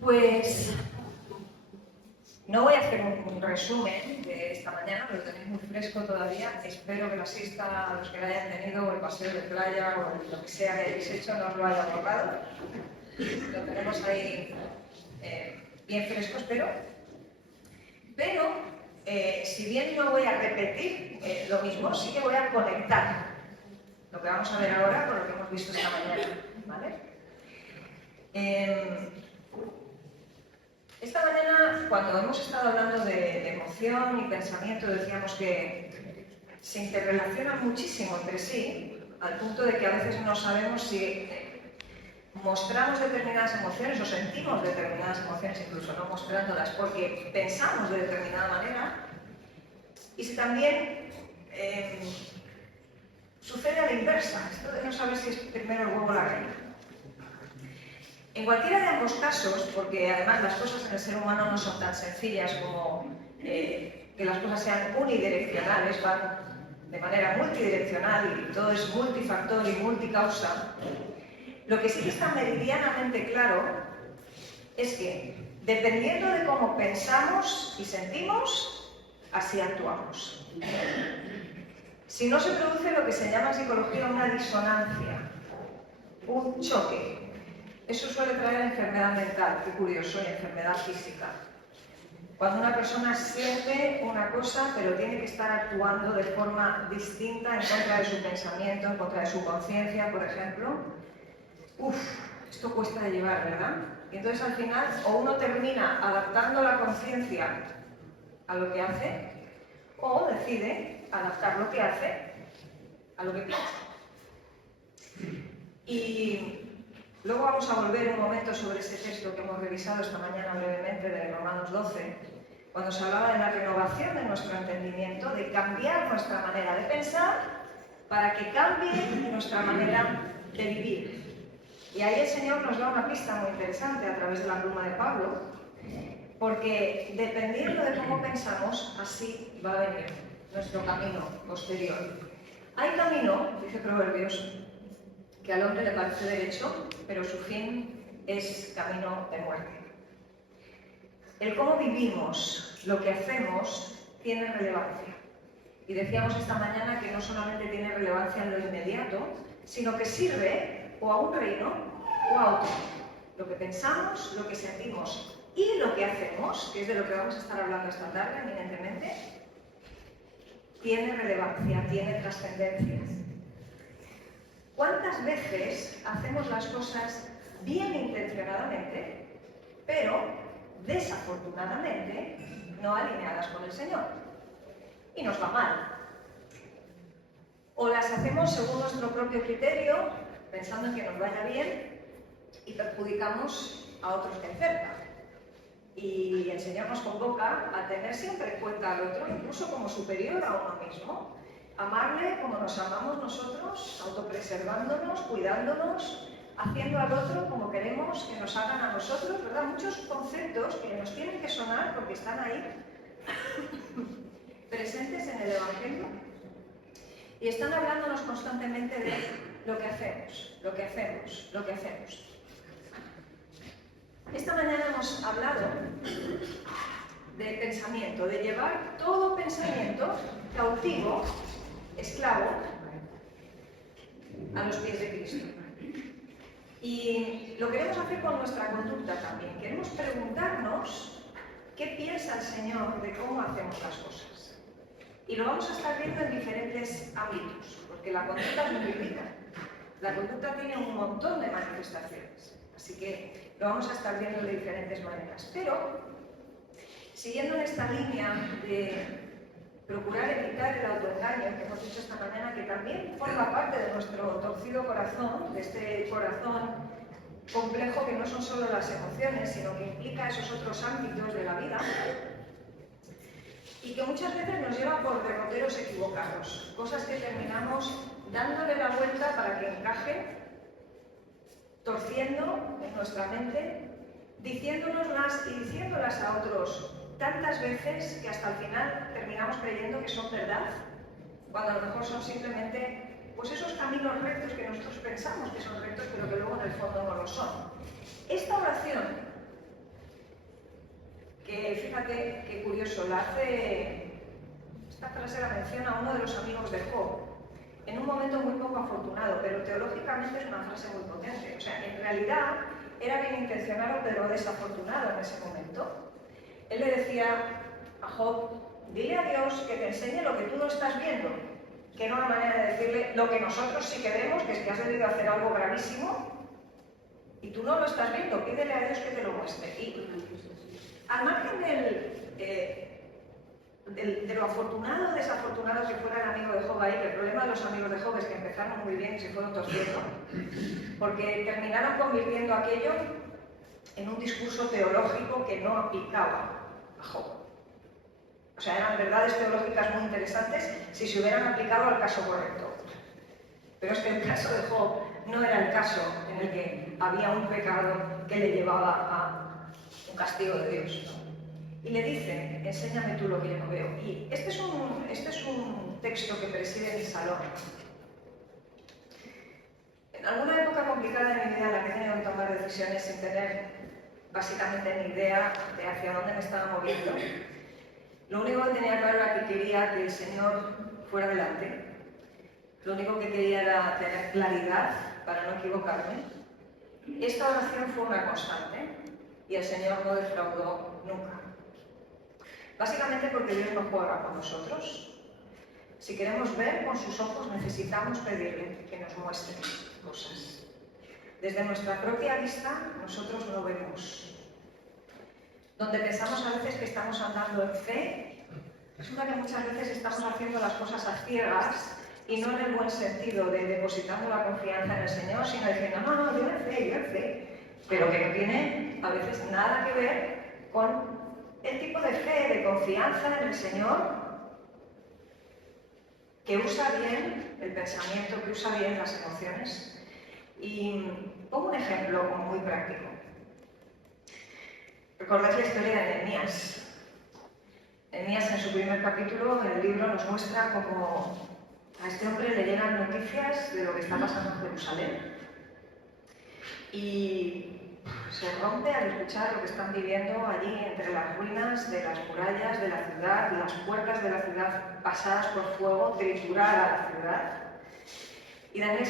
Pues no voy a hacer un resumen de esta mañana, pero lo tenéis muy fresco todavía. Espero que la siesta, a los que la hayan tenido, o el paseo de playa, o lo que sea que hayáis hecho, no os lo haya borrado. Lo tenemos ahí bien fresco, espero. Pero, si bien no voy a repetir lo mismo, sí que voy a conectar lo que vamos a ver ahora con lo que hemos visto esta mañana, ¿vale? Esta mañana, cuando hemos estado hablando de emoción y pensamiento, decíamos que se interrelacionan muchísimo entre sí, al punto de que a veces no sabemos si mostramos determinadas emociones o sentimos determinadas emociones, incluso no mostrándolas, porque pensamos de determinada manera, y si también sucede a la inversa, esto de no saber si es primero el huevo o la gallina. En cualquiera de ambos casos, porque además las cosas en el ser humano no son tan sencillas como que las cosas sean unidireccionales, van de manera multidireccional y todo es multifactor y multicausa, lo que sí que está meridianamente claro es que, dependiendo de cómo pensamos y sentimos, así actuamos. Si no se produce lo que se llama en psicología una disonancia, un choque, eso suele traer enfermedad mental, qué curioso, y enfermedad física. Cuando una persona siente una cosa, pero tiene que estar actuando de forma distinta en contra de su pensamiento, en contra de su conciencia, por ejemplo, esto cuesta de llevar, ¿verdad? Y entonces al final, o uno termina adaptando la conciencia a lo que hace, o decide adaptar lo que hace a lo que piensa. Y luego vamos a volver un momento sobre ese texto que hemos revisado esta mañana brevemente de Romanos 12, cuando se hablaba de la renovación de nuestro entendimiento, de cambiar nuestra manera de pensar para que cambie nuestra manera de vivir. Y ahí el Señor nos da una pista muy interesante a través de la pluma de Pablo, porque dependiendo de cómo pensamos, así va a venir nuestro camino posterior. Hay camino, dice Proverbios, que al hombre le parece derecho, pero su fin es camino de muerte. El cómo vivimos, lo que hacemos, tiene relevancia. Y decíamos esta mañana que no solamente tiene relevancia en lo inmediato, sino que sirve o a un reino o a otro. Lo que pensamos, lo que sentimos y lo que hacemos, que es de lo que vamos a estar hablando esta tarde, eminentemente, tiene relevancia, tiene trascendencia. ¿Cuántas veces hacemos las cosas bien intencionadamente, pero desafortunadamente no alineadas con el Señor? Y nos va mal. O las hacemos según nuestro propio criterio, pensando en que nos vaya bien, y perjudicamos a otros de cerca. Y el Señor nos convoca a tener siempre en cuenta al otro, incluso como superior a uno mismo. Amarle como nos amamos nosotros, autopreservándonos, cuidándonos, haciendo al otro como queremos que nos hagan a nosotros, ¿verdad? Muchos conceptos que nos tienen que sonar porque están ahí, presentes en el Evangelio, y están hablándonos constantemente de lo que hacemos, lo que hacemos, lo que hacemos. Esta mañana hemos hablado del pensamiento, de llevar todo pensamiento cautivo, esclavo, a los pies de Cristo. Y lo queremos hacer con nuestra conducta también. Queremos preguntarnos qué piensa el Señor de cómo hacemos las cosas. Y lo vamos a estar viendo en diferentes ámbitos, porque la conducta es muy rica. La conducta tiene un montón de manifestaciones, así que lo vamos a estar viendo de diferentes maneras. Pero, siguiendo en esta línea de procurar evitar el autoengaño que hemos dicho esta mañana, que también forma parte de nuestro torcido corazón, de este corazón complejo que no son solo las emociones, sino que implica esos otros ámbitos de la vida, y que muchas veces nos lleva por derroteros equivocados, cosas que terminamos dándole la vuelta para que encaje, torciendo en nuestra mente, diciéndonoslas y diciéndolas a otros tantas veces que hasta el final terminamos creyendo que son verdad, cuando a lo mejor son simplemente pues esos caminos rectos que nosotros pensamos que son rectos, pero que luego en el fondo no lo son. Esta oración fíjate qué curioso, esta frase la menciona uno de los amigos de Job, en un momento muy poco afortunado, pero teológicamente es una frase muy potente. O sea, en realidad era bien intencionado, pero desafortunado en ese momento. Él le decía a Job, dile a Dios que te enseñe lo que tú no estás viendo, que era una manera de decirle lo que nosotros sí que vemos, que es que has debido hacer algo gravísimo y tú no lo estás viendo, pídele a Dios que te lo muestre. Y al margen de lo afortunado o desafortunado que fuera el amigo de Job ahí, que el problema de los amigos de Job es que empezaron muy bien y se fueron torciendo, porque terminaron convirtiendo aquello en un discurso teológico que no aplicaba a Job. O sea, eran verdades teológicas muy interesantes si se hubieran aplicado al caso correcto. Pero es que el caso de Job no era el caso en el que había un pecado que le llevaba a un castigo de Dios, ¿no? Y le dice, enséñame tú lo que yo no veo. Y este es un texto que preside mi salón. En alguna época complicada de mi vida en la que he tenido que tomar decisiones sin tener básicamente ni idea de hacia dónde me estaba moviendo, lo único que tenía claro era que quería que el Señor fuera delante. Lo único que quería era tener claridad para no equivocarme. Esta oración fue una constante y el Señor no defraudó nunca. Básicamente porque Dios no juega con nosotros. Si queremos ver con sus ojos, necesitamos pedirle que nos muestre cosas. Desde nuestra propia vista, nosotros no vemos. Donde pensamos a veces que estamos andando en fe, resulta que muchas veces estamos haciendo las cosas a ciegas y no en el buen sentido de depositando la confianza en el Señor, sino diciendo, no, yo en fe, pero que no tiene a veces nada que ver con el tipo de fe, de confianza en el Señor, que usa bien el pensamiento, que usa bien las emociones. Y pongo un ejemplo como muy práctico. ¿Recordáis la historia de Nehemías? Nehemías en su primer capítulo del libro nos muestra cómo a este hombre le llegan noticias de lo que está pasando en Jerusalén. Y se rompe al escuchar lo que están viviendo allí entre las ruinas de las murallas de la ciudad, las puertas de la ciudad pasadas por fuego, triturada la ciudad. Y Nehemías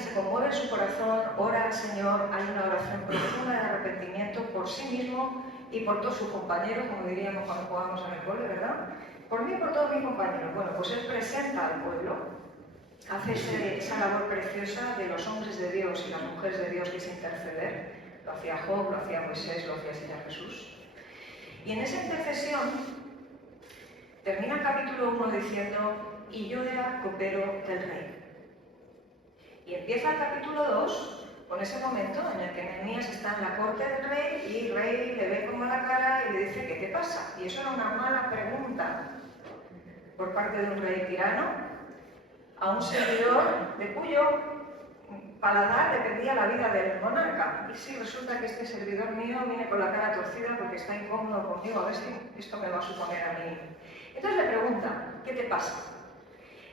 se conmueve en su corazón, ora al Señor, hay una oración profunda de arrepentimiento por sí mismo y por todos sus compañeros, como diríamos cuando jugamos en el cole, ¿verdad? Por mí y por todos mis compañeros. Bueno, pues él presenta al pueblo, hace esa labor preciosa de los hombres de Dios y las mujeres de Dios, que es interceder. Lo hacía Job, lo hacía Moisés, lo hacía el Señor Jesús. Y en esa intercesión termina el capítulo 1 diciendo, y yo era copero del rey. Y empieza el capítulo 2 con ese momento en el que Nehemías está en la corte del rey y el rey le ve con mala cara y le dice, ¿qué te pasa? Y eso era una mala pregunta por parte de un rey tirano a un servidor de cuyo paladar dependía la vida del monarca. Y sí, resulta que este servidor mío viene con la cara torcida porque está incómodo conmigo, a ver si esto me va a suponer a mí. Entonces le pregunta, ¿qué te pasa?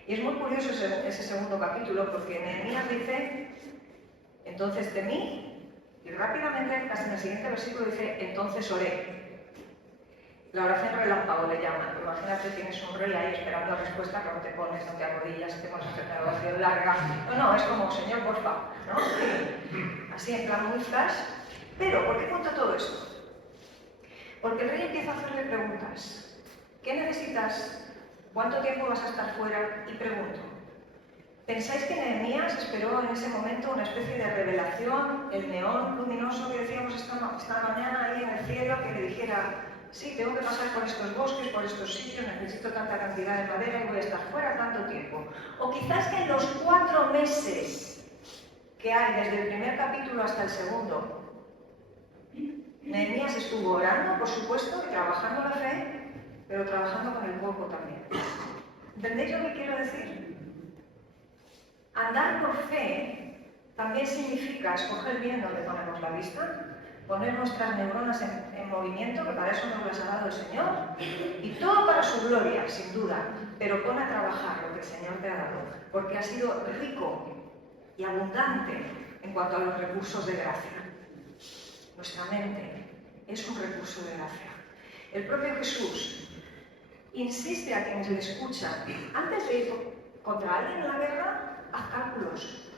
Y es muy curioso ese segundo capítulo, porque Nehemías dice, entonces temí, y rápidamente, casi en el siguiente versículo dice, entonces oré. La oración relámpago le llaman. Imagínate, tienes un rey ahí esperando respuesta, que no te pones, no te arrodillas, te pones a hacer una oración larga. No, es como, Señor, porfa, ¿no? Así en plan muy flash. Pero, ¿por qué cuento todo esto? Porque el rey empieza a hacerle preguntas. ¿Qué necesitas? ¿Cuánto tiempo vas a estar fuera? Y pregunto, ¿pensáis que Nehemías esperó en ese momento una especie de revelación, el neón luminoso que decíamos esta mañana ahí en el cielo, que le dijera, sí, tengo que pasar por estos bosques, por estos sitios, necesito tanta cantidad de madera y voy a estar fuera tanto tiempo? O quizás que en los 4 meses que hay desde el primer capítulo hasta el segundo, Nehemías estuvo orando, por supuesto, y trabajando la fe, pero trabajando con el cuerpo también. ¿Entendéis lo que quiero decir? Andar por fe también significa escoger bien dónde ponemos la vista, poner nuestras neuronas en movimiento, que para eso nos las ha dado el Señor, y todo para su gloria, sin duda, pero pon a trabajar lo que el Señor te ha dado, porque ha sido rico y abundante en cuanto a los recursos de gracia. Nuestra mente, es un recurso de gracia. El propio Jesús insiste a quienes le escuchan, antes de ir contra alguien en la guerra, haz cálculos.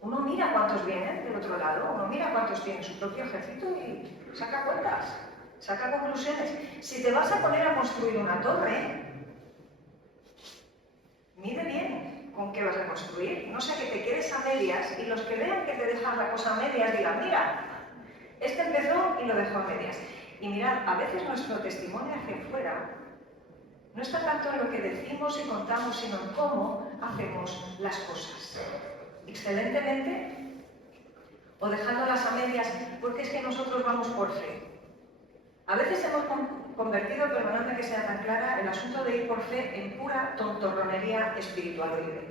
Uno mira cuántos vienen del otro lado, uno mira cuántos tiene su propio ejército y saca cuentas, saca conclusiones. Si te vas a poner a construir una torre, mide bien con qué vas a construir. No sea que te quedes a medias y los que vean que te dejas la cosa a medias digan, mira, este empezó y lo dejó a medias. Y mirad, a veces nuestro testimonio hacia afuera no está tanto en lo que decimos y contamos, sino en cómo hacemos las cosas. Excelentemente o dejándolas a medias, porque es que nosotros vamos por fe. A veces hemos convertido, perdonadme que sea tan clara, el asunto de ir por fe en pura tontorronería espiritual libre,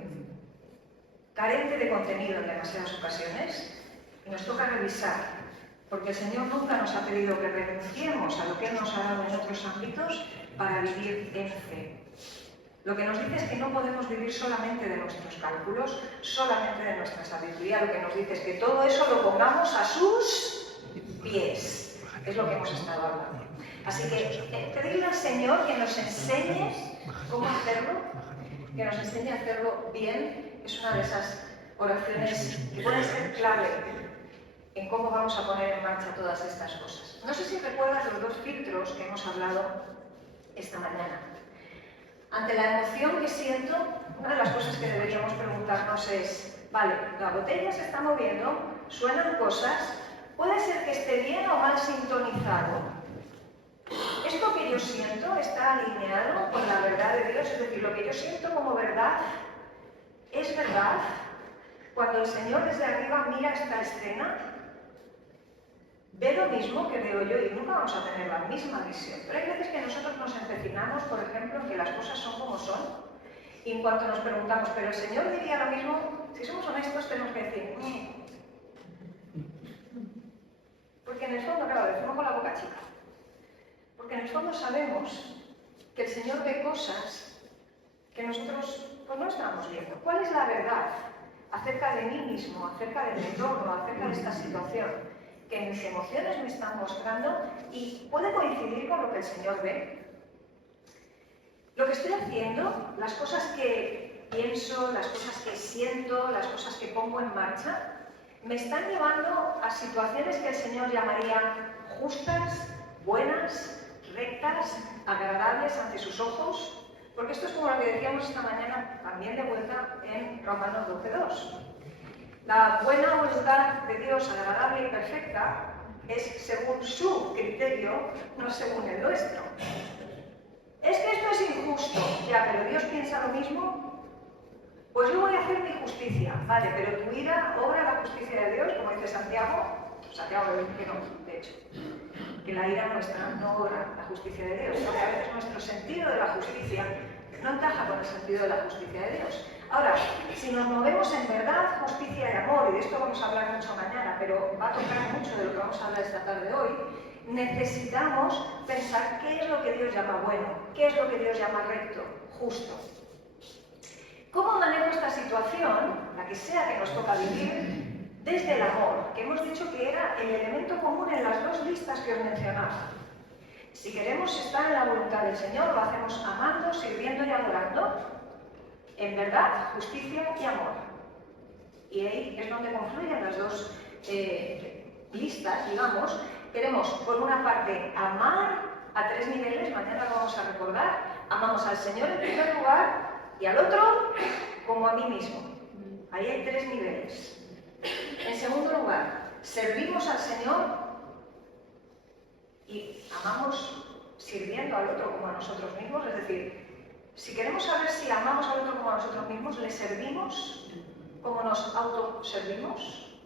carente de contenido en demasiadas ocasiones, y nos toca revisar, porque el Señor nunca nos ha pedido que renunciemos a lo que Él nos ha dado en otros ámbitos para vivir en fe. Lo que nos dice es que no podemos vivir solamente de nuestros cálculos, solamente de nuestra sabiduría. Lo que nos dice es que todo eso lo pongamos a sus pies. Es lo que hemos estado hablando. Así que pedirle al Señor que nos enseñe cómo hacerlo, que nos enseñe a hacerlo bien, es una de esas oraciones que pueden ser clave en cómo vamos a poner en marcha todas estas cosas. No sé si recuerdas los dos filtros que hemos hablado esta mañana. Ante la emoción que siento, una de las cosas que deberíamos preguntarnos es, vale, la botella se está moviendo, suenan cosas, puede ser que esté bien o mal sintonizado. ¿Esto que yo siento está alineado con la verdad de Dios? Es decir, lo que yo siento como verdad, ¿es verdad? Cuando el Señor desde arriba mira esta escena, ve lo mismo que veo yo y nunca vamos a tener la misma visión. Pero hay veces que nosotros nos empecinamos, por ejemplo, en que las cosas son como son. Y en cuanto nos preguntamos, ¿pero el Señor diría lo mismo? Si somos honestos, tenemos que decir, porque en el fondo, claro, decimos con la boca chica. Porque en el fondo sabemos que el Señor ve cosas que nosotros pues, no estamos viendo. ¿Cuál es la verdad acerca de mí mismo, acerca de mi entorno, acerca de esta situación? Que mis emociones me están mostrando y puede coincidir con lo que el Señor ve. Lo que estoy haciendo, las cosas que pienso, las cosas que siento, las cosas que pongo en marcha, me están llevando a situaciones que el Señor llamaría justas, buenas, rectas, agradables ante sus ojos, porque esto es como lo que decíamos esta mañana también de vuelta en Romanos 12:2. La buena voluntad de Dios, agradable y perfecta, es según su criterio, no según el nuestro. Es que esto es injusto, ya, pero Dios piensa lo mismo. Pues yo voy a hacer mi justicia, vale, pero tu ira obra la justicia de Dios, como dice Santiago. Santiago le dice que no, de hecho, que la ira nuestra no obra la justicia de Dios, porque a veces nuestro sentido de la justicia no encaja con el sentido de la justicia de Dios. Ahora, si nos movemos en verdad, justicia y amor, y de esto vamos a hablar mucho mañana, pero va a tocar mucho de lo que vamos a hablar esta tarde hoy, necesitamos pensar qué es lo que Dios llama bueno, qué es lo que Dios llama recto, justo. ¿Cómo manejo esta situación, la que sea que nos toca vivir, desde el amor, que hemos dicho que era el elemento común en las dos listas que os mencionaba? Si queremos estar en la voluntad del Señor, lo hacemos amando, sirviendo y adorando, en verdad, justicia y amor. Y ahí es donde confluyen las dos listas, digamos. Queremos, por una parte, amar a tres niveles, mañana lo vamos a recordar. Amamos al Señor en primer lugar y al otro como a mí mismo. Ahí hay tres niveles. En segundo lugar, servimos al Señor y amamos sirviendo al otro como a nosotros mismos, es decir, si queremos saber si amamos al otro como a nosotros mismos, ¿le servimos como nos autoservimos?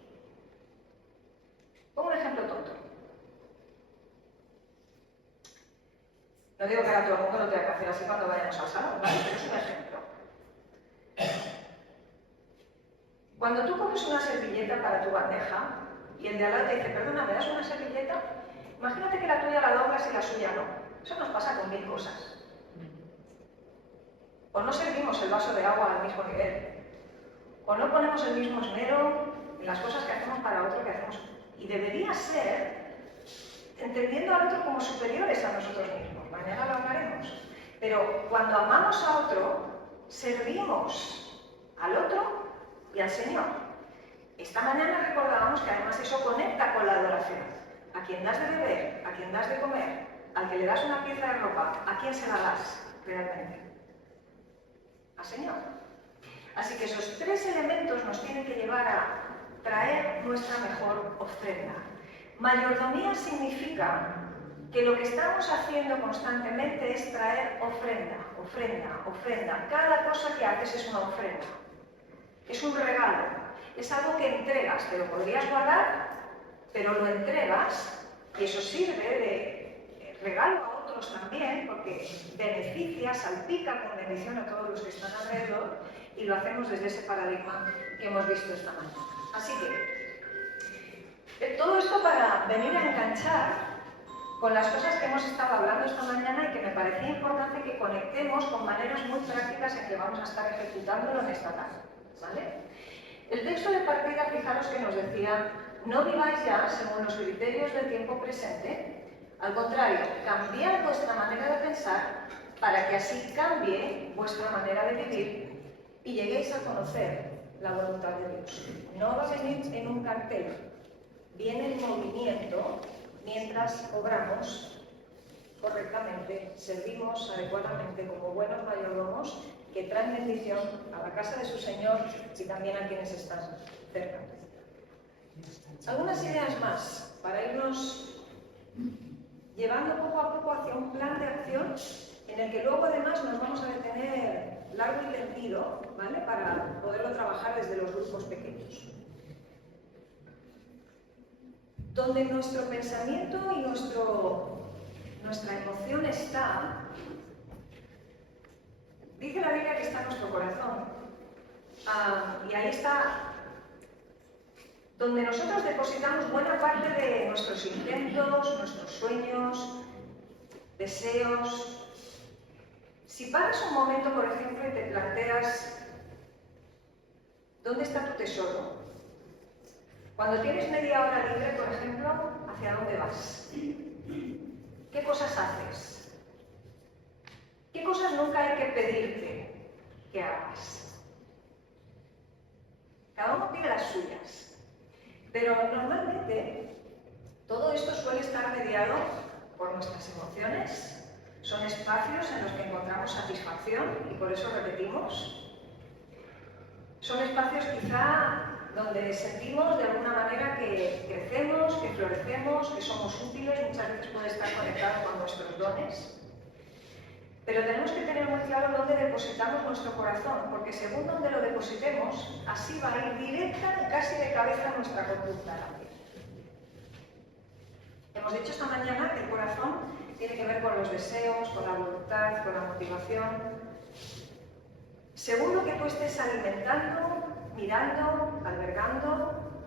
Pongo un ejemplo tonto. No digo que ahora todo el mundo lo tenga que hacer así cuando vayamos al salón, ¿vale? Pero es un ejemplo. Cuando tú coges una servilleta para tu bandeja y el de al lado te dice, perdona, ¿me das una servilleta? Imagínate que la tuya la doblas y la suya no. Eso nos pasa con 1000 cosas. O no servimos el vaso de agua al mismo nivel, o no ponemos el mismo esmero en las cosas que hacemos para otro que hacemos. Y debería ser entendiendo al otro como superiores a nosotros mismos. Mañana lo hablaremos. Pero cuando amamos a otro, servimos al otro y al Señor. Esta mañana recordábamos que además eso conecta con la adoración. A quien das de beber, a quien das de comer, al que le das una pieza de ropa, ¿a quién se la das realmente? Al Señor. Así que esos tres elementos nos tienen que llevar a traer nuestra mejor ofrenda. Mayordomía significa que lo que estamos haciendo constantemente es traer ofrenda, ofrenda, ofrenda. Cada cosa que haces es una ofrenda. Es un regalo. Es algo que entregas. Te lo podrías guardar, pero lo entregas y eso sirve de regalo a otros también, porque beneficia, salpica con bendición a todos los que están alrededor, y lo hacemos desde ese paradigma que hemos visto esta mañana. Así que, todo esto para venir a enganchar con las cosas que hemos estado hablando esta mañana y que me parecía importante que conectemos con maneras muy prácticas en que vamos a estar ejecutándolo en esta tarde, ¿vale? El texto de partida, fijaros que nos decía: no viváis ya según los criterios del tiempo presente, al contrario, cambiad vuestra manera de pensar para que así cambie vuestra manera de vivir y lleguéis a conocer la voluntad de Dios. No va a venir en un cartel, viene en movimiento mientras obramos correctamente, servimos adecuadamente como buenos mayordomos que traen bendición a la casa de su Señor y también a quienes están cerca. Algunas ideas más para irnos llevando poco a poco hacia un plan de acción en el que luego además nos vamos a detener largo y tendido, ¿vale? Para poderlo trabajar desde los grupos pequeños. Donde nuestro pensamiento y nuestra emoción está, dice la Biblia que está en nuestro corazón, y ahí está donde nosotros depositamos buena parte de nuestros intentos, nuestros sueños, deseos. Si paras un momento, por ejemplo, y te planteas ¿dónde está tu tesoro? Cuando tienes media hora libre, por ejemplo, ¿hacia dónde vas? ¿Qué cosas haces? ¿Qué cosas nunca hay que pedirte que hagas? Cada uno pide las suyas. Pero normalmente todo esto suele estar mediado por nuestras emociones. Son espacios en los que encontramos satisfacción y por eso repetimos. Son espacios quizá donde sentimos de alguna manera que crecemos, que florecemos, que somos útiles. Muchas veces puede estar conectado con nuestros dones. Pero tenemos que tener muy claro dónde depositamos nuestro corazón, porque según donde lo depositemos, así va a ir directa y casi de cabeza nuestra conducta también. Hemos dicho esta mañana que el corazón tiene que ver con los deseos, con la voluntad, con la motivación. Según lo que tú estés alimentando, mirando, albergando,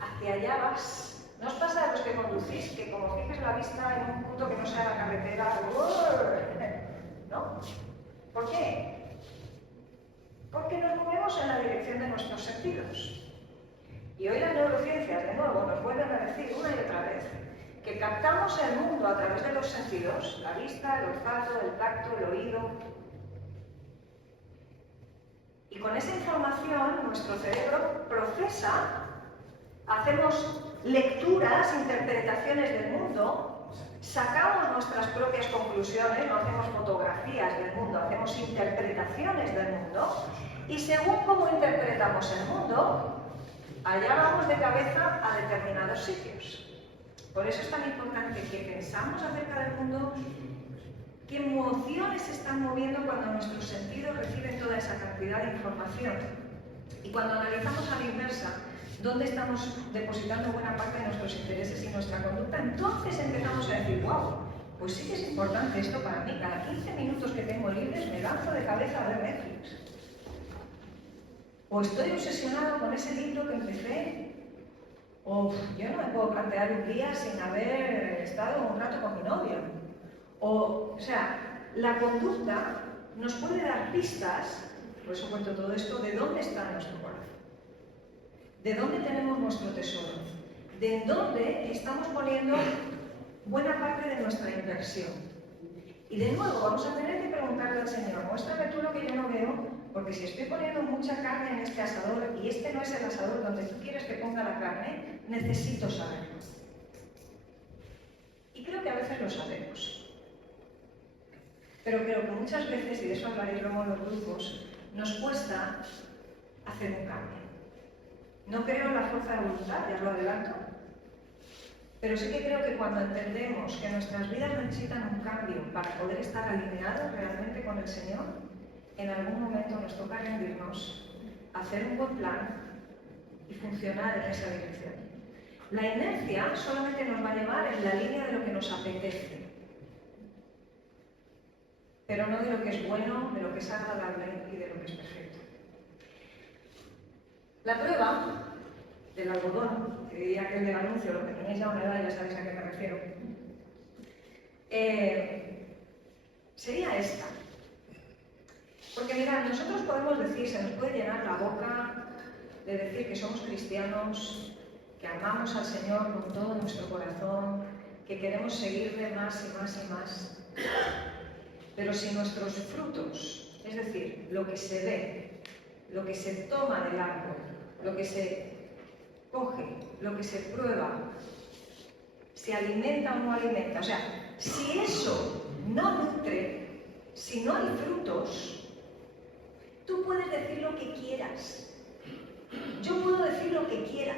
hacia allá vas. ¿No os pasa a los que conducís que como fijes la vista en un punto que no sea la carretera, ¿no? ¿Por qué? Porque nos movemos en la dirección de nuestros sentidos. Y hoy las neurociencias, de nuevo, nos vuelven a decir una y otra vez que captamos el mundo a través de los sentidos, la vista, el olfato, el tacto, el oído. Y con esa información nuestro cerebro procesa, hacemos lecturas, interpretaciones del mundo, sacamos nuestras propias conclusiones, no hacemos fotografías del mundo, hacemos interpretaciones del mundo, y según cómo interpretamos el mundo, allá vamos de cabeza a determinados sitios. Por eso es tan importante que pensamos acerca del mundo, qué emociones se están moviendo cuando nuestros sentidos reciben toda esa cantidad de información. Y cuando analizamos a la inversa, dónde estamos depositando buena parte de nuestros intereses y nuestra conducta, entonces empezamos a decir, wow, pues sí que es importante esto para mí. Cada 15 minutos que tengo libres me lanzo de cabeza a ver Netflix. O estoy obsesionado con ese libro que empecé. O yo no me puedo plantear un día sin haber estado un rato con mi novio. O sea, la conducta nos puede dar pistas, por eso cuento todo esto, de dónde está nuestro corazón. ¿De dónde tenemos nuestro tesoro? de en dónde estamos poniendo buena parte de nuestra inversión. Y de nuevo vamos a tener que preguntarle al Señor, muéstrame tú lo que yo no veo, porque si estoy poniendo mucha carne en este asador y este no es el asador donde tú quieres que ponga la carne, necesito saberlo. Y creo que a veces lo sabemos. Pero creo que muchas veces, y de eso hablaré luego en los grupos, nos cuesta hacer un cambio. No creo en la fuerza de voluntad, ya lo adelanto, pero sí que creo que cuando entendemos que nuestras vidas necesitan un cambio para poder estar alineados realmente con el Señor, en algún momento nos toca rendirnos, hacer un buen plan y funcionar en esa dirección. La inercia solamente nos va a llevar en la línea de lo que nos apetece, pero no de lo que es bueno, de lo que es agradable y de lo que es perfecto. La prueba del algodón, que diría que el del anuncio, lo que tenéis ya una edad ya sabéis a qué me refiero, sería esta. Porque mirad, nosotros podemos decir, se nos puede llenar la boca de decir que somos cristianos, que amamos al Señor con todo nuestro corazón, que queremos seguirle más y más y más. Pero si nuestros frutos, es decir, lo que se ve, lo que se toma del árbol, lo que se coge, lo que se prueba, se alimenta o no alimenta, o sea, si eso no nutre, si no hay frutos, tú puedes decir lo que quieras, yo puedo decir lo que quiera,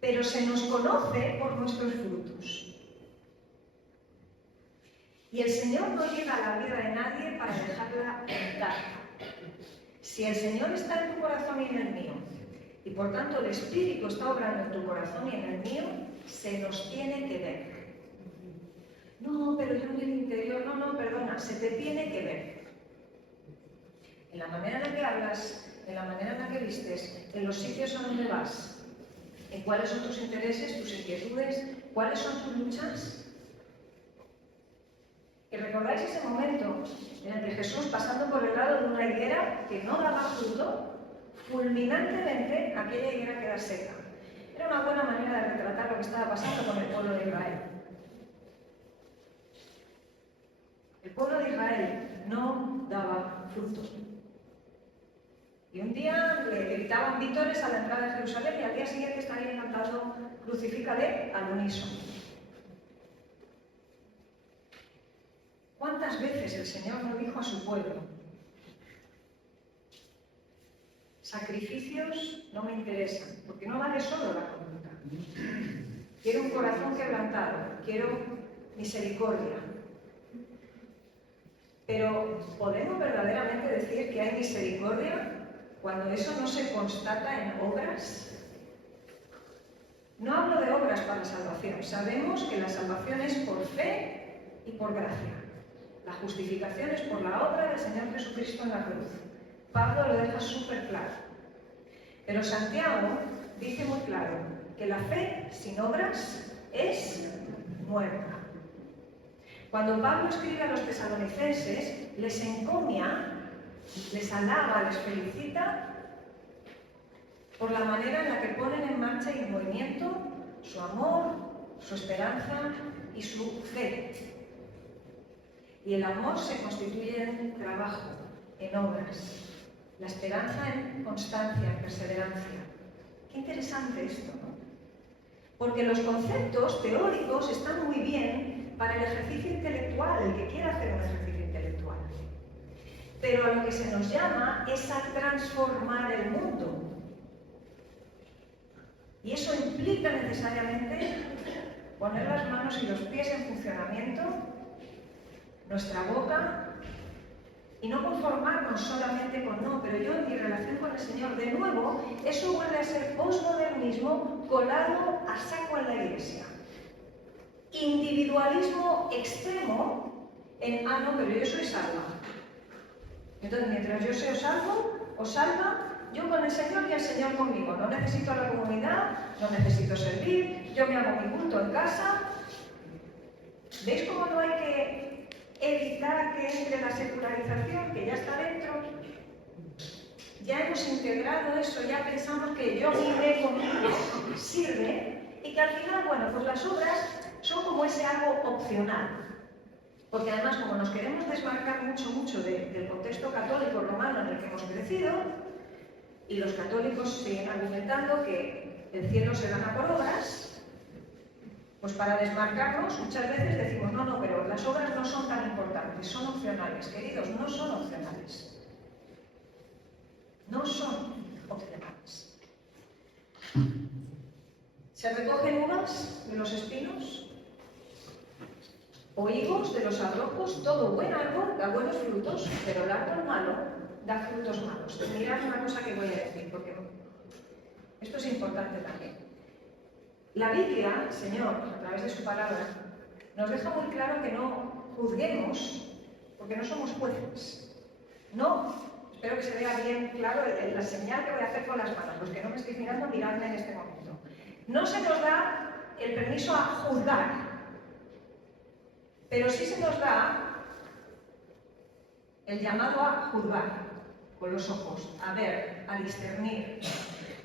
pero se nos conoce por nuestros frutos. Y el Señor no llega a la vida de nadie para dejarla intacta. Si el Señor está en tu corazón y en el mío, y por tanto el Espíritu está obrando en tu corazón y en el mío, se nos tiene que ver. No, pero yo en el interior, no, perdona, se te tiene que ver. En la manera en la que hablas, en la manera en la que vistes, en los sitios a donde vas, en cuáles son tus intereses, tus inquietudes, cuáles son tus luchas. ¿Y recordáis ese momento en el que Jesús, pasando por el lado de una higuera que no daba fruto, fulminantemente aquella higuera queda seca? Era una buena manera de retratar lo que estaba pasando con el pueblo de Israel. El pueblo de Israel no daba fruto. Y un día le gritaban vítores a la entrada de Jerusalén y al día siguiente estarían cantando "Crucifícale" al unísono. ¿Cuántas veces el Señor lo dijo a su pueblo? Sacrificios no me interesan, porque no vale solo la conducta. Quiero un corazón quebrantado, quiero misericordia. Pero, ¿podemos verdaderamente decir que hay misericordia cuando eso no se constata en obras? No hablo de obras para la salvación. Sabemos que la salvación es por fe y por gracia. La justificación es por la obra del Señor Jesucristo en la cruz. Pablo lo deja súper claro. Pero Santiago dice muy claro que la fe sin obras es muerta. Cuando Pablo escribe a los tesalonicenses, les encomia, les alaba, les felicita por la manera en la que ponen en marcha y en movimiento su amor, su esperanza y su fe. Y el amor se constituye en trabajo, en obras. La esperanza en constancia, en perseverancia. Qué interesante esto, ¿no? Porque los conceptos teóricos están muy bien para el ejercicio intelectual, el que quiera hacer un ejercicio intelectual. Pero a lo que se nos llama es a transformar el mundo. Y eso implica necesariamente poner las manos y los pies en funcionamiento, nuestra boca, y no conformarnos solamente con no, pero yo en mi relación con el Señor, de nuevo, eso vuelve a ser posmodernismo colado a saco en la Iglesia. Individualismo extremo en, no, pero yo soy salva. Entonces, mientras yo sea salvo o salva, yo con el Señor y el Señor conmigo. No necesito a la comunidad, no necesito servir, yo me hago mi culto en casa. ¿Veis cómo no hay que evitar que entre la secularización, que ya está dentro? Ya hemos integrado eso, ya pensamos que yo viviré conmigo. sirve y que al final, bueno, pues las obras son como ese algo opcional. Porque además, como nos queremos desmarcar mucho del contexto católico romano en el que hemos crecido, y los católicos siguen argumentando que el cielo se gana por obras, pues para desmarcarnos muchas veces decimos, no, pero las obras no son tan importantes, son opcionales. Queridos, no son opcionales. No son opcionales. ¿Se recogen uvas de los espinos? O higos de los abrojos. Todo buen árbol da buenos frutos, pero el árbol malo da frutos malos. Mirad una cosa que voy a decir, porque esto es importante también. La Biblia, el Señor, a través de su palabra, nos deja muy claro que no juzguemos, porque no somos jueces. No, espero que se vea bien claro la señal que voy a hacer con las manos. Los que no me estoy mirando, miradme en este momento. No se nos da el permiso a juzgar, pero sí se nos da el llamado a juzgar con los ojos, a ver, a discernir.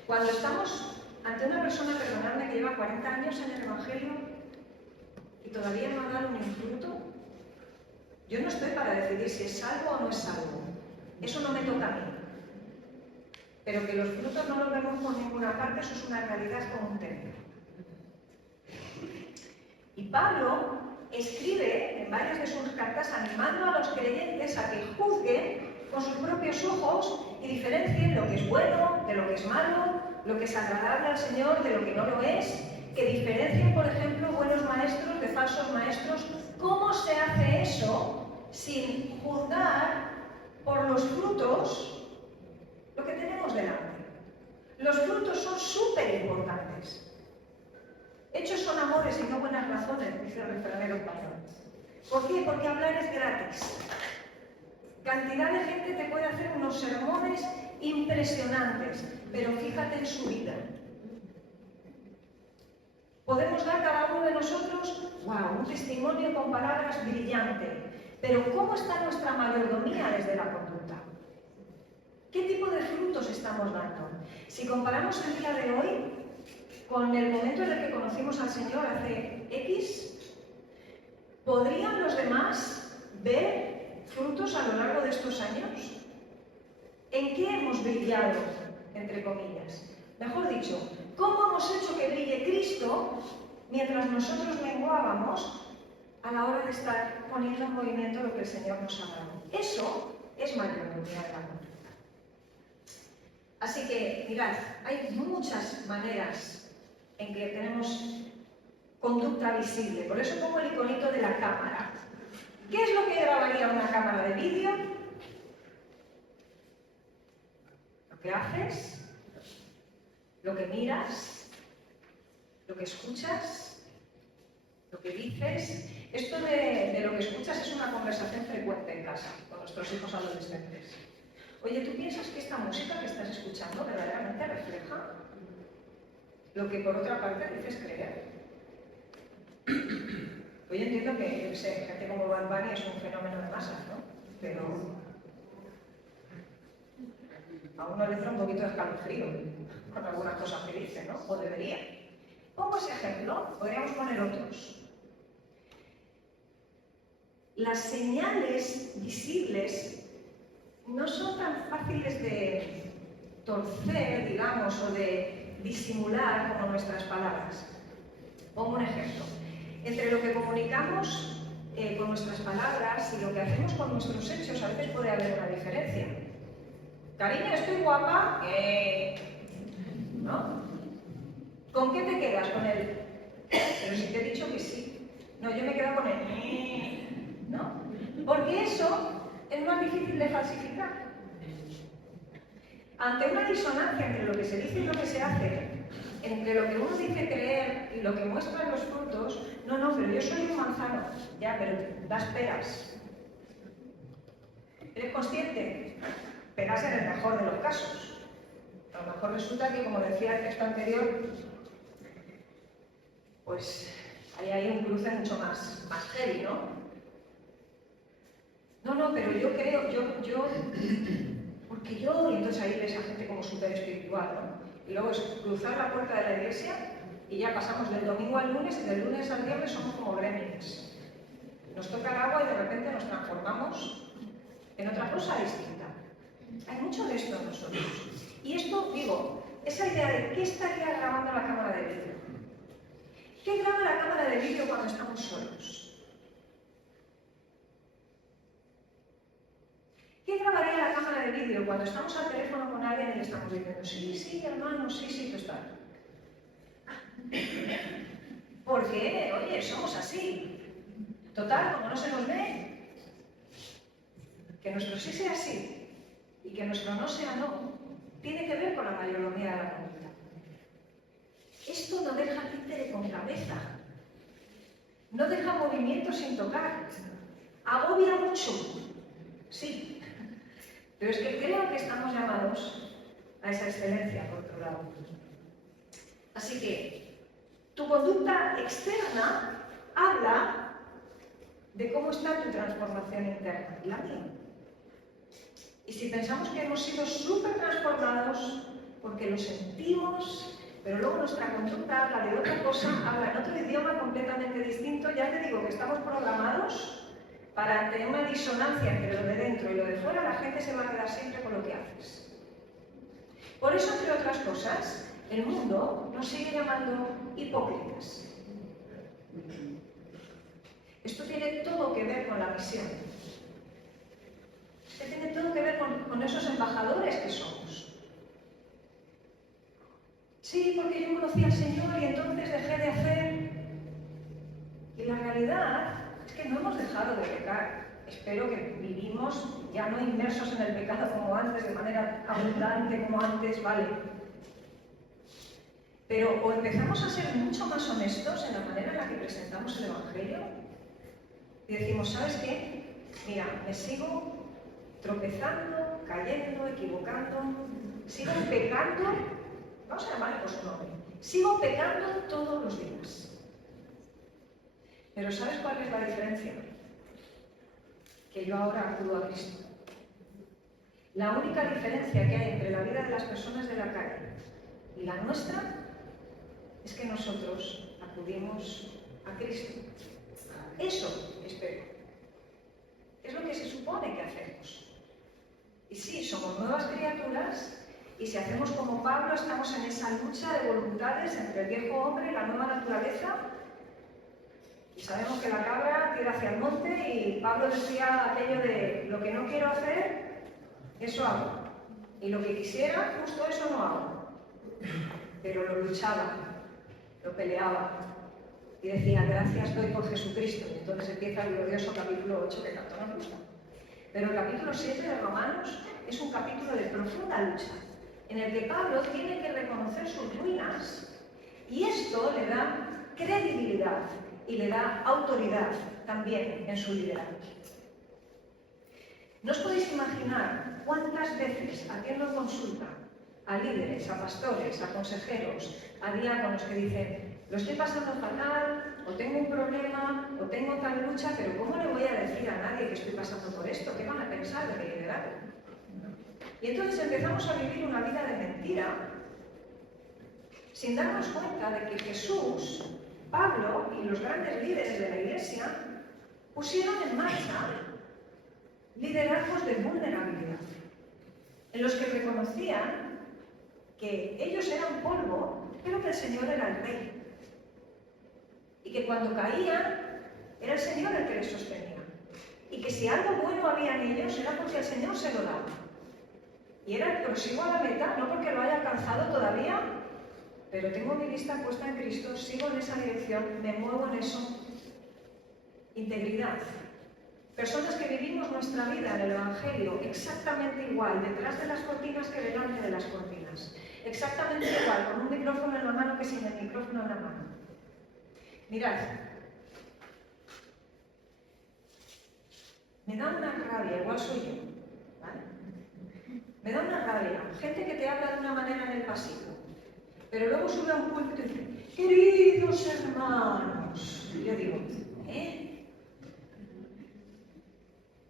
Cuando estamos ante una persona, perdonadme, que lleva 40 años en el Evangelio y todavía no ha dado ni un fruto, yo no estoy para decidir si es salvo o no es salvo. Eso no me toca a mí. Pero que los frutos no los vemos por ninguna parte, eso es una realidad como un templo. Y Pablo escribe en varias de sus cartas animando a los creyentes a que juzguen con sus propios ojos y diferencien lo que es bueno de lo que es malo, lo que es agradable al Señor de lo que no lo es, que diferencien, por ejemplo, buenos maestros de falsos maestros. ¿Cómo se hace eso sin juzgar por los frutos lo que tenemos delante? Los frutos son súper importantes. Hechos son amores y no buenas razones, dice el refranero español. ¿Por qué? Porque hablar es gratis. Cantidad de gente te puede hacer unos sermones impresionantes, pero fíjate en su vida. Podemos dar cada uno de nosotros, un testimonio con palabras brillante, pero ¿cómo está nuestra mayordomía desde la conducta? ¿Qué tipo de frutos estamos dando? Si comparamos el día de hoy con el momento en el que conocimos al Señor hace X, ¿podrían los demás ver frutos a lo largo de estos años? ¿En qué hemos brillado, entre comillas? Mejor dicho, ¿cómo hemos hecho que brille Cristo mientras nosotros menguábamos a la hora de estar poniendo en movimiento lo que el Señor nos ha dado? Eso es mayordomía de la conducta. Así que, mirad, hay muchas maneras en que tenemos conducta visible. Por eso pongo el iconito de la cámara. ¿Qué es lo que grabaría una cámara de vídeo? Lo que haces, lo que miras, lo que escuchas, lo que dices. Esto de lo que escuchas es una conversación frecuente en casa con nuestros hijos adolescentes. Oye, ¿tú piensas que esta música que estás escuchando verdaderamente refleja lo que por otra parte dices creer? Hoy entiendo que, yo sé, gente como Bad Bunny es un fenómeno de masas, ¿no? Pero a uno le entra un poquito de escalofrío con algunas cosas que dice, ¿no? O debería. Pongo ese ejemplo, podríamos poner otros. Las señales visibles no son tan fáciles de torcer, digamos, o de disimular como nuestras palabras. Pongo un ejemplo. Entre lo que comunicamos con nuestras palabras y lo que hacemos con nuestros hechos, a veces puede haber una diferencia. Cariño, estoy guapa, ¿no? ¿Con qué te quedas? Con el pero si te he dicho que sí. No, yo me quedo con el ¿no? Porque eso es más difícil de falsificar. Ante una disonancia entre lo que se dice y lo que se hace, entre lo que uno dice creer y lo que muestran los frutos, no, pero yo soy un manzano, ya, pero das peras. ¿Eres consciente? Peras en el mejor de los casos. A lo mejor resulta que, como decía el texto anterior, pues hay ahí un cruce mucho más heavy, ¿no? No, pero yo creo, porque yo, y entonces ahí ves a gente como súper espiritual, ¿no? Y luego es cruzar la puerta de la iglesia y ya pasamos del domingo al lunes y del lunes al viernes somos como gremlins. Nos toca el agua y de repente nos transformamos en otra cosa distinta. Hay mucho de esto en nosotros. Y esto, digo, esa idea de ¿qué estaría grabando la cámara de vídeo? ¿Qué graba la cámara de vídeo cuando estamos solos? ¿Qué grabaría la cámara de vídeo cuando estamos al teléfono con alguien y le estamos diciendo sí, sí, hermano, sí, sí, tú estás? Porque, oye, somos así. Total, como no se nos ve, que nuestro sí sea sí y que nuestro no sea no, tiene que ver con la mayordomía de la conducta. Esto no deja títere con cabeza, no deja movimiento sin tocar, agobia mucho, sí, pero es que creo que estamos llamados a esa excelencia, por otro lado. Así que tu conducta externa habla de cómo está tu transformación interna, la mía. Y si pensamos que hemos sido súper transformados porque lo sentimos, pero luego nuestra conducta habla de otra cosa, habla en otro idioma completamente distinto, ya te digo que estamos programados para ante una disonancia entre lo de dentro y lo de fuera, la gente se va a quedar siempre con lo que haces. Por eso, entre otras cosas, el mundo nos sigue llamando hipócritas. Esto tiene todo que ver con la misión. Esto tiene todo que ver con esos embajadores que somos. Sí, porque yo conocí al Señor y entonces dejé de hacer. Y la realidad es que no hemos dejado de pecar. Espero que vivimos ya no inmersos en el pecado como antes, de manera abundante como antes, vale. Pero o empezamos a ser mucho más honestos en la manera en la que presentamos el Evangelio y decimos, ¿sabes qué? Mira, me sigo tropezando, cayendo, equivocando, sigo pecando, vamos a llamarle por su nombre, sigo pecando todos los días. Pero ¿sabes cuál es la diferencia? Que yo ahora acudo a Cristo. La única diferencia que hay entre la vida de las personas de la calle y la nuestra es que nosotros acudimos a Cristo. Eso espero. Es lo que se supone que hacemos. Y sí, somos nuevas criaturas y si hacemos como Pablo, estamos en esa lucha de voluntades entre el viejo hombre y la nueva naturaleza. Y sabemos que la cabra tira hacia el monte y Pablo decía aquello de lo que no quiero hacer, eso hago. Y lo que quisiera, justo eso no hago. Pero lo luchaba, lo peleaba. Y decía, gracias doy por Jesucristo. Y entonces empieza el glorioso capítulo 8 que tanto nos gusta. Pero el capítulo 7 de Romanos es un capítulo de profunda lucha, en el que Pablo tiene que reconocer sus ruinas. Y esto le da credibilidad y le da autoridad también en su liderazgo. ¿No os podéis imaginar cuántas veces haciendo consulta a líderes, a pastores, a consejeros, a diáconos que dicen lo estoy pasando fatal, o tengo un problema, o tengo tal lucha, pero ¿cómo le voy a decir a nadie que estoy pasando por esto? ¿Qué van a pensar de mi liderazgo? Y entonces empezamos a vivir una vida de mentira sin darnos cuenta de que Jesús, Pablo y los grandes líderes de la Iglesia pusieron en marcha liderazgos de vulnerabilidad, en los que reconocían que ellos eran polvo, pero que el Señor era el Rey. Y que cuando caían, era el Señor el que les sostenía. Y que si algo bueno había en ellos, era porque el Señor se lo daba. Y era prosigo a la meta, no porque lo haya alcanzado todavía, pero tengo mi vista puesta en Cristo, sigo en esa dirección, me muevo en eso. Integridad. Personas que vivimos nuestra vida en el Evangelio exactamente igual, detrás de las cortinas que delante de las cortinas. Exactamente igual, con un micrófono en la mano que sin el micrófono en la mano. Mirad, me da una rabia, igual soy yo, ¿vale? Me da una rabia, gente que te habla de una manera en el pasillo, pero luego sube a un púlpito y dice, queridos hermanos, y yo digo, ¿eh?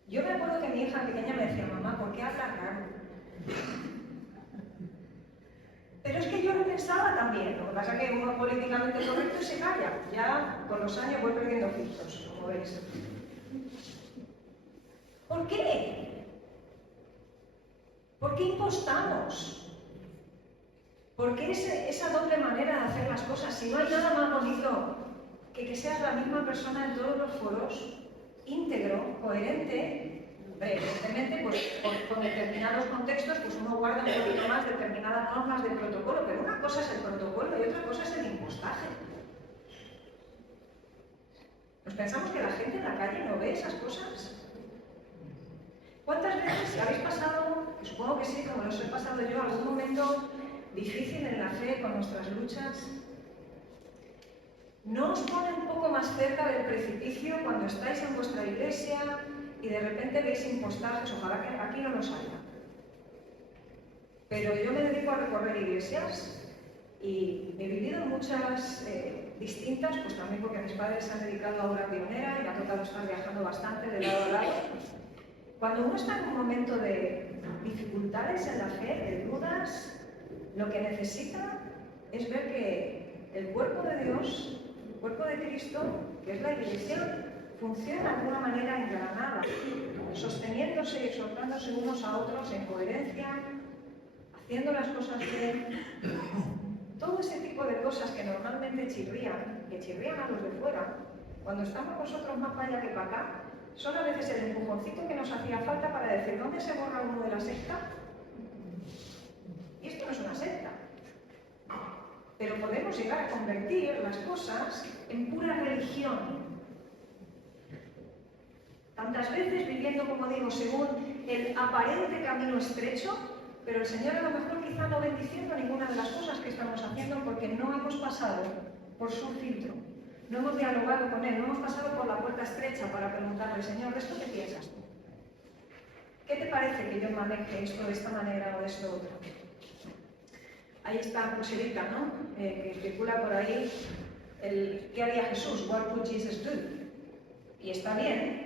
Yo me acuerdo que mi hija pequeña me decía, mamá, ¿por qué hablas raro? Pero es que yo lo pensaba también, ¿no? que pasa es que uno políticamente correcto se calla. Ya con los años voy perdiendo filtros, como veis. ¿Por qué? ¿Por qué impostamos? ¿Por qué esa doble manera de hacer las cosas? Si no hay nada más bonito que seas la misma persona en todos los foros, íntegro, coherente. Evidentemente, pues, con determinados contextos, pues uno guarda un poquito más determinadas normas del protocolo, pero una cosa es el protocolo y otra cosa es el impostaje. ¿Nos pensamos que la gente en la calle no ve esas cosas? ¿Cuántas veces habéis pasado, que supongo que sí, como los he pasado yo, algún momento difícil en la fe con nuestras luchas? ¿No os pone un poco más cerca del precipicio cuando estáis en vuestra iglesia y de repente veis impostajes? Ojalá que aquí no los haya. Pero yo me dedico a recorrer iglesias y he vivido en muchas distintas, pues también porque mis padres se han dedicado a obra pionera y me ha tocado estar viajando bastante de lado a lado. Cuando uno está en un momento de dificultades en la fe, de dudas, lo que necesita es ver que el cuerpo de Dios, el cuerpo de Cristo, que es la iglesia, funciona de alguna manera engranada, sosteniéndose y exhortándose unos a otros en coherencia, haciendo las cosas bien. Todo ese tipo de cosas que normalmente chirrían, que chirrían a los de fuera, cuando estamos nosotros más para allá que para acá, son a veces el empujoncito que nos hacía falta para decir, ¿dónde se borra uno de la secta? Y esto no es una secta. Pero podemos llegar a convertir las cosas en pura religión. Tantas veces viviendo, como digo, según el aparente camino estrecho, pero el Señor a lo mejor quizá no bendiciendo ninguna de las cosas que estamos haciendo porque no hemos pasado por su filtro. No hemos dialogado con Él, no hemos pasado por la puerta estrecha para preguntarle, Señor, ¿de esto qué piensas tú? ¿Qué te parece que yo maneje esto de esta manera o de esto otro? Ahí está pulserita, ¿no? Que especula por ahí ¿qué haría Jesús? What would Jesus do? Y está bien.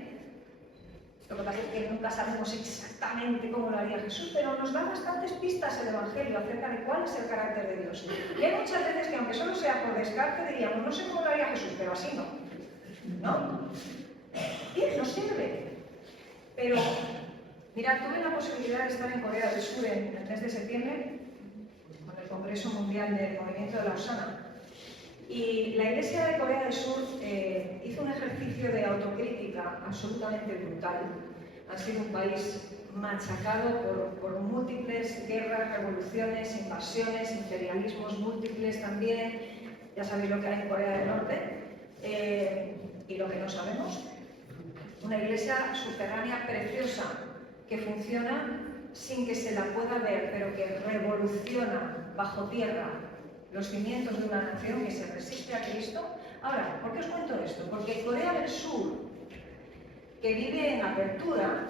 Lo que pasa es que nunca sabemos exactamente cómo lo haría Jesús, pero nos da bastantes pistas el Evangelio acerca de cuál es el carácter de Dios. Y hay muchas veces que, aunque solo sea por descarte, diríamos, no sé cómo lo haría Jesús, pero así no. ¿No? Bien, nos sirve. Pero, mirad, tuve la posibilidad de estar en Corea del Sur en el mes de septiembre, con el Congreso Mundial del Movimiento de Lausana. Y la Iglesia de Corea del Sur hizo un ejercicio de autocrítica absolutamente brutal. Ha sido un país machacado por múltiples guerras, revoluciones, invasiones, imperialismos múltiples también. Ya sabéis lo que hay en Corea del Norte y lo que no sabemos. Una iglesia subterránea preciosa que funciona sin que se la pueda ver, pero que revoluciona bajo tierra los cimientos de una nación que se resiste a Cristo. Ahora, ¿por qué os cuento esto? Porque Corea del Sur, que vive en apertura,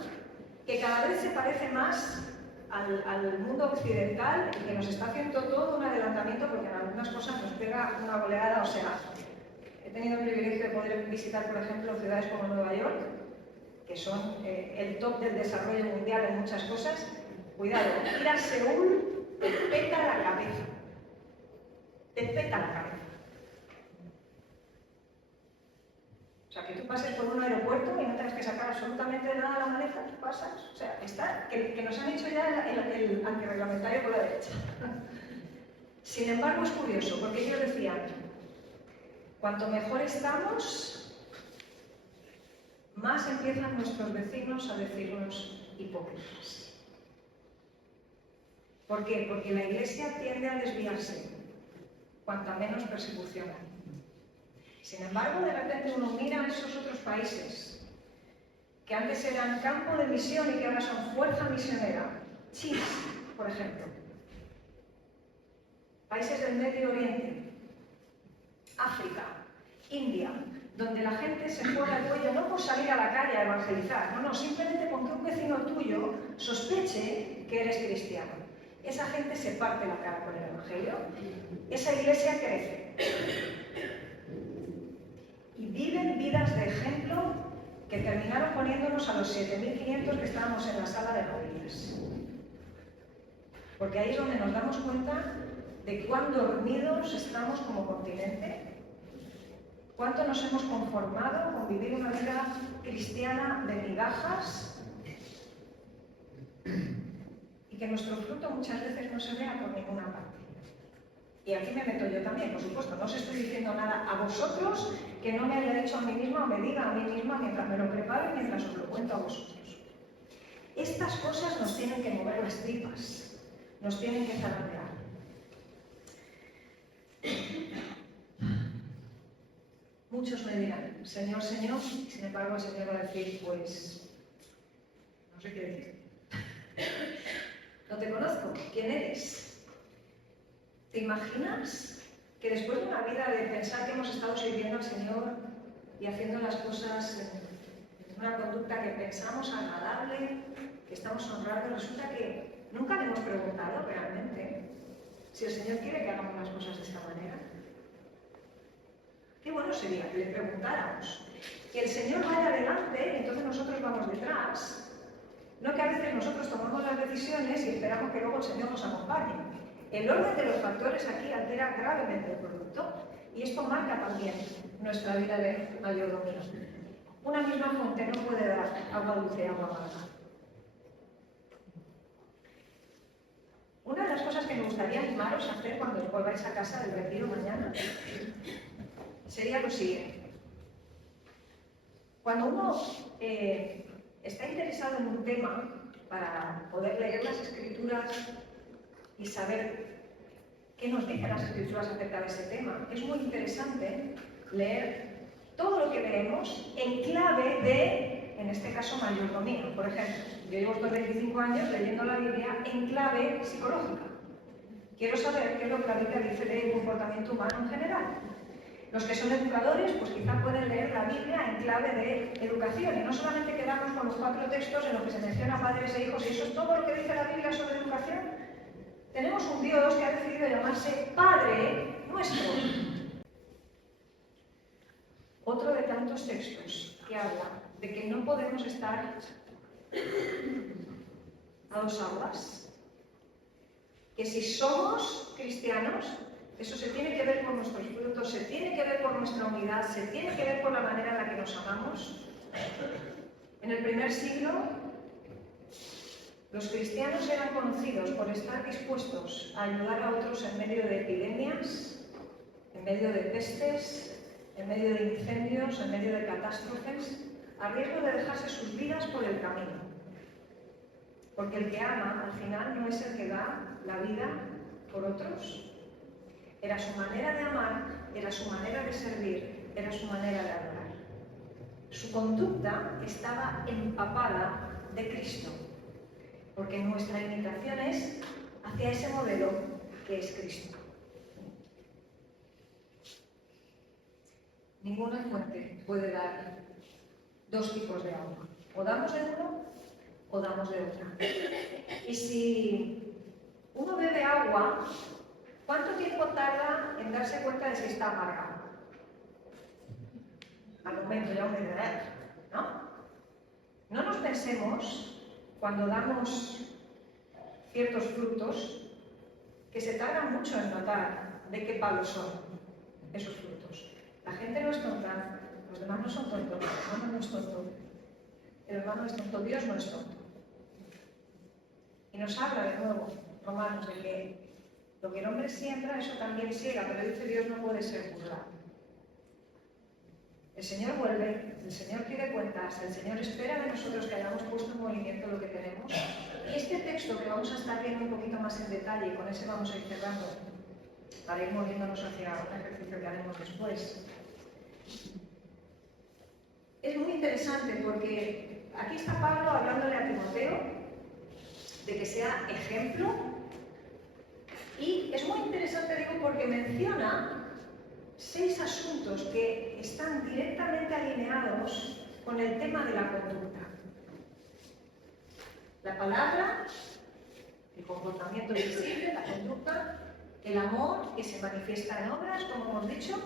que cada vez se parece más al mundo occidental y que nos está haciendo todo un adelantamiento porque en algunas cosas nos pega una goleada. O sea, he tenido el privilegio de poder visitar, por ejemplo, ciudades como Nueva York, que son el top del desarrollo mundial en muchas cosas. Cuidado, ir a Seúl te peta la cabeza. Te peta la cabeza. O sea, que tú pases por un aeropuerto y no tengas que sacar absolutamente nada a la maleta, tú pasas. O sea, está, que nos han hecho ya el antirreglamentario por la derecha. Sin embargo, es curioso, porque ellos decían, cuanto mejor estamos, más empiezan nuestros vecinos a decirnos hipócritas. ¿Por qué? Porque la Iglesia tiende a desviarse cuanta menos persecución hay. Sin embargo, de repente uno mira a esos otros países que antes eran campo de misión y que ahora son fuerza misionera. China, por ejemplo. Países del Medio Oriente, África, India, donde la gente se juega el cuello no por salir a la calle a evangelizar, no, simplemente porque un vecino tuyo sospeche que eres cristiano. Esa gente se parte la cara con el Evangelio, esa iglesia crece. Y viven vidas de ejemplo que terminaron poniéndonos a los 7.500 que estábamos en la sala de rodillas. Porque ahí es donde nos damos cuenta de cuán dormidos estamos como continente, cuánto nos hemos conformado con vivir una vida cristiana de migajas y que nuestro fruto muchas veces no se vea por ninguna parte. Y aquí me meto yo también, por supuesto, no os estoy diciendo nada a vosotros que no me haya dicho a mí misma o me diga a mí misma mientras me lo preparo y mientras os lo cuento a vosotros. Estas cosas nos tienen que mover las tripas, nos tienen que zarandear. Muchos me dirán, Señor, Señor, y sin embargo el Señor va a decir, pues, no sé qué decir. No te conozco, ¿quién eres? ¿Te imaginas que después de una vida de pensar que hemos estado sirviendo al Señor y haciendo las cosas en una conducta que pensamos agradable, que estamos honrando, resulta que nunca le hemos preguntado realmente si el Señor quiere que hagamos las cosas de esta manera? Qué bueno sería que le preguntáramos, que el Señor vaya adelante y entonces nosotros vamos detrás. No que a veces nosotros tomamos las decisiones y esperamos que luego el Señor nos acompañe. El orden de los factores aquí altera gravemente el producto y esto marca también nuestra vida de mayordomía. Una misma fuente no puede dar agua dulce y agua amarga. Una de las cosas que me gustaría animaros a hacer cuando os volváis a casa del retiro mañana sería lo siguiente. Cuando uno está interesado en un tema para poder leer las Escrituras y saber qué nos dicen las Escrituras acerca de ese tema, es muy interesante leer todo lo que leemos en clave de, en este caso, mayordomía. Por ejemplo, yo llevo estos 25 años leyendo la Biblia en clave psicológica. Quiero saber qué es lo que la Biblia dice del comportamiento humano en general. Los que son educadores, pues quizá pueden leer la Biblia en clave de educación y no solamente quedarnos con los 4 textos en los que se menciona padres e hijos y eso es todo lo que dice la Biblia sobre educación. Tenemos un Dios que ha decidido llamarse Padre Nuestro. Otro de tantos textos que habla de que no podemos estar a dos aguas. Que si somos cristianos, eso se tiene que ver por nuestros frutos, se tiene que ver por nuestra unidad, se tiene que ver por la manera en la que nos amamos. En el primer siglo, los cristianos eran conocidos por estar dispuestos a ayudar a otros en medio de epidemias, en medio de pestes, en medio de incendios, en medio de catástrofes, a riesgo de dejarse sus vidas por el camino. Porque el que ama, al final, no es el que da la vida por otros. Era su manera de amar, era su manera de servir, era su manera de adorar. Su conducta estaba empapada de Cristo, porque nuestra imitación es hacia ese modelo que es Cristo. Ninguna fuente puede dar dos tipos de agua. O damos de uno o damos de otra. Y si uno bebe agua, ¿cuánto tiempo tarda en darse cuenta de si está amarga? Al momento ya una idea, ¿no? No nos pensemos, cuando damos ciertos frutos, que se tarda mucho en notar de qué palo son esos frutos. La gente no es tonta, los demás no son tontos, el hermano no es tonto, el hermano es tonto, Dios no es tonto. Y nos habla de nuevo, Romanos, de que lo que el hombre siembra, eso también siega, pero dice Dios no puede ser juzgado. El Señor vuelve, el Señor pide cuentas, el Señor espera de nosotros que hayamos puesto en movimiento lo que tenemos. Y este texto que vamos a estar viendo un poquito más en detalle, y con ese vamos a ir cerrando, para ir moviéndonos hacia un ejercicio que haremos después, es muy interesante porque aquí está Pablo hablándole a Timoteo de que sea ejemplo. Y es muy interesante, digo, porque menciona 6 asuntos que están directamente alineados con el tema de la conducta. La palabra, el comportamiento visible, la conducta, el amor que se manifiesta en obras, como hemos dicho,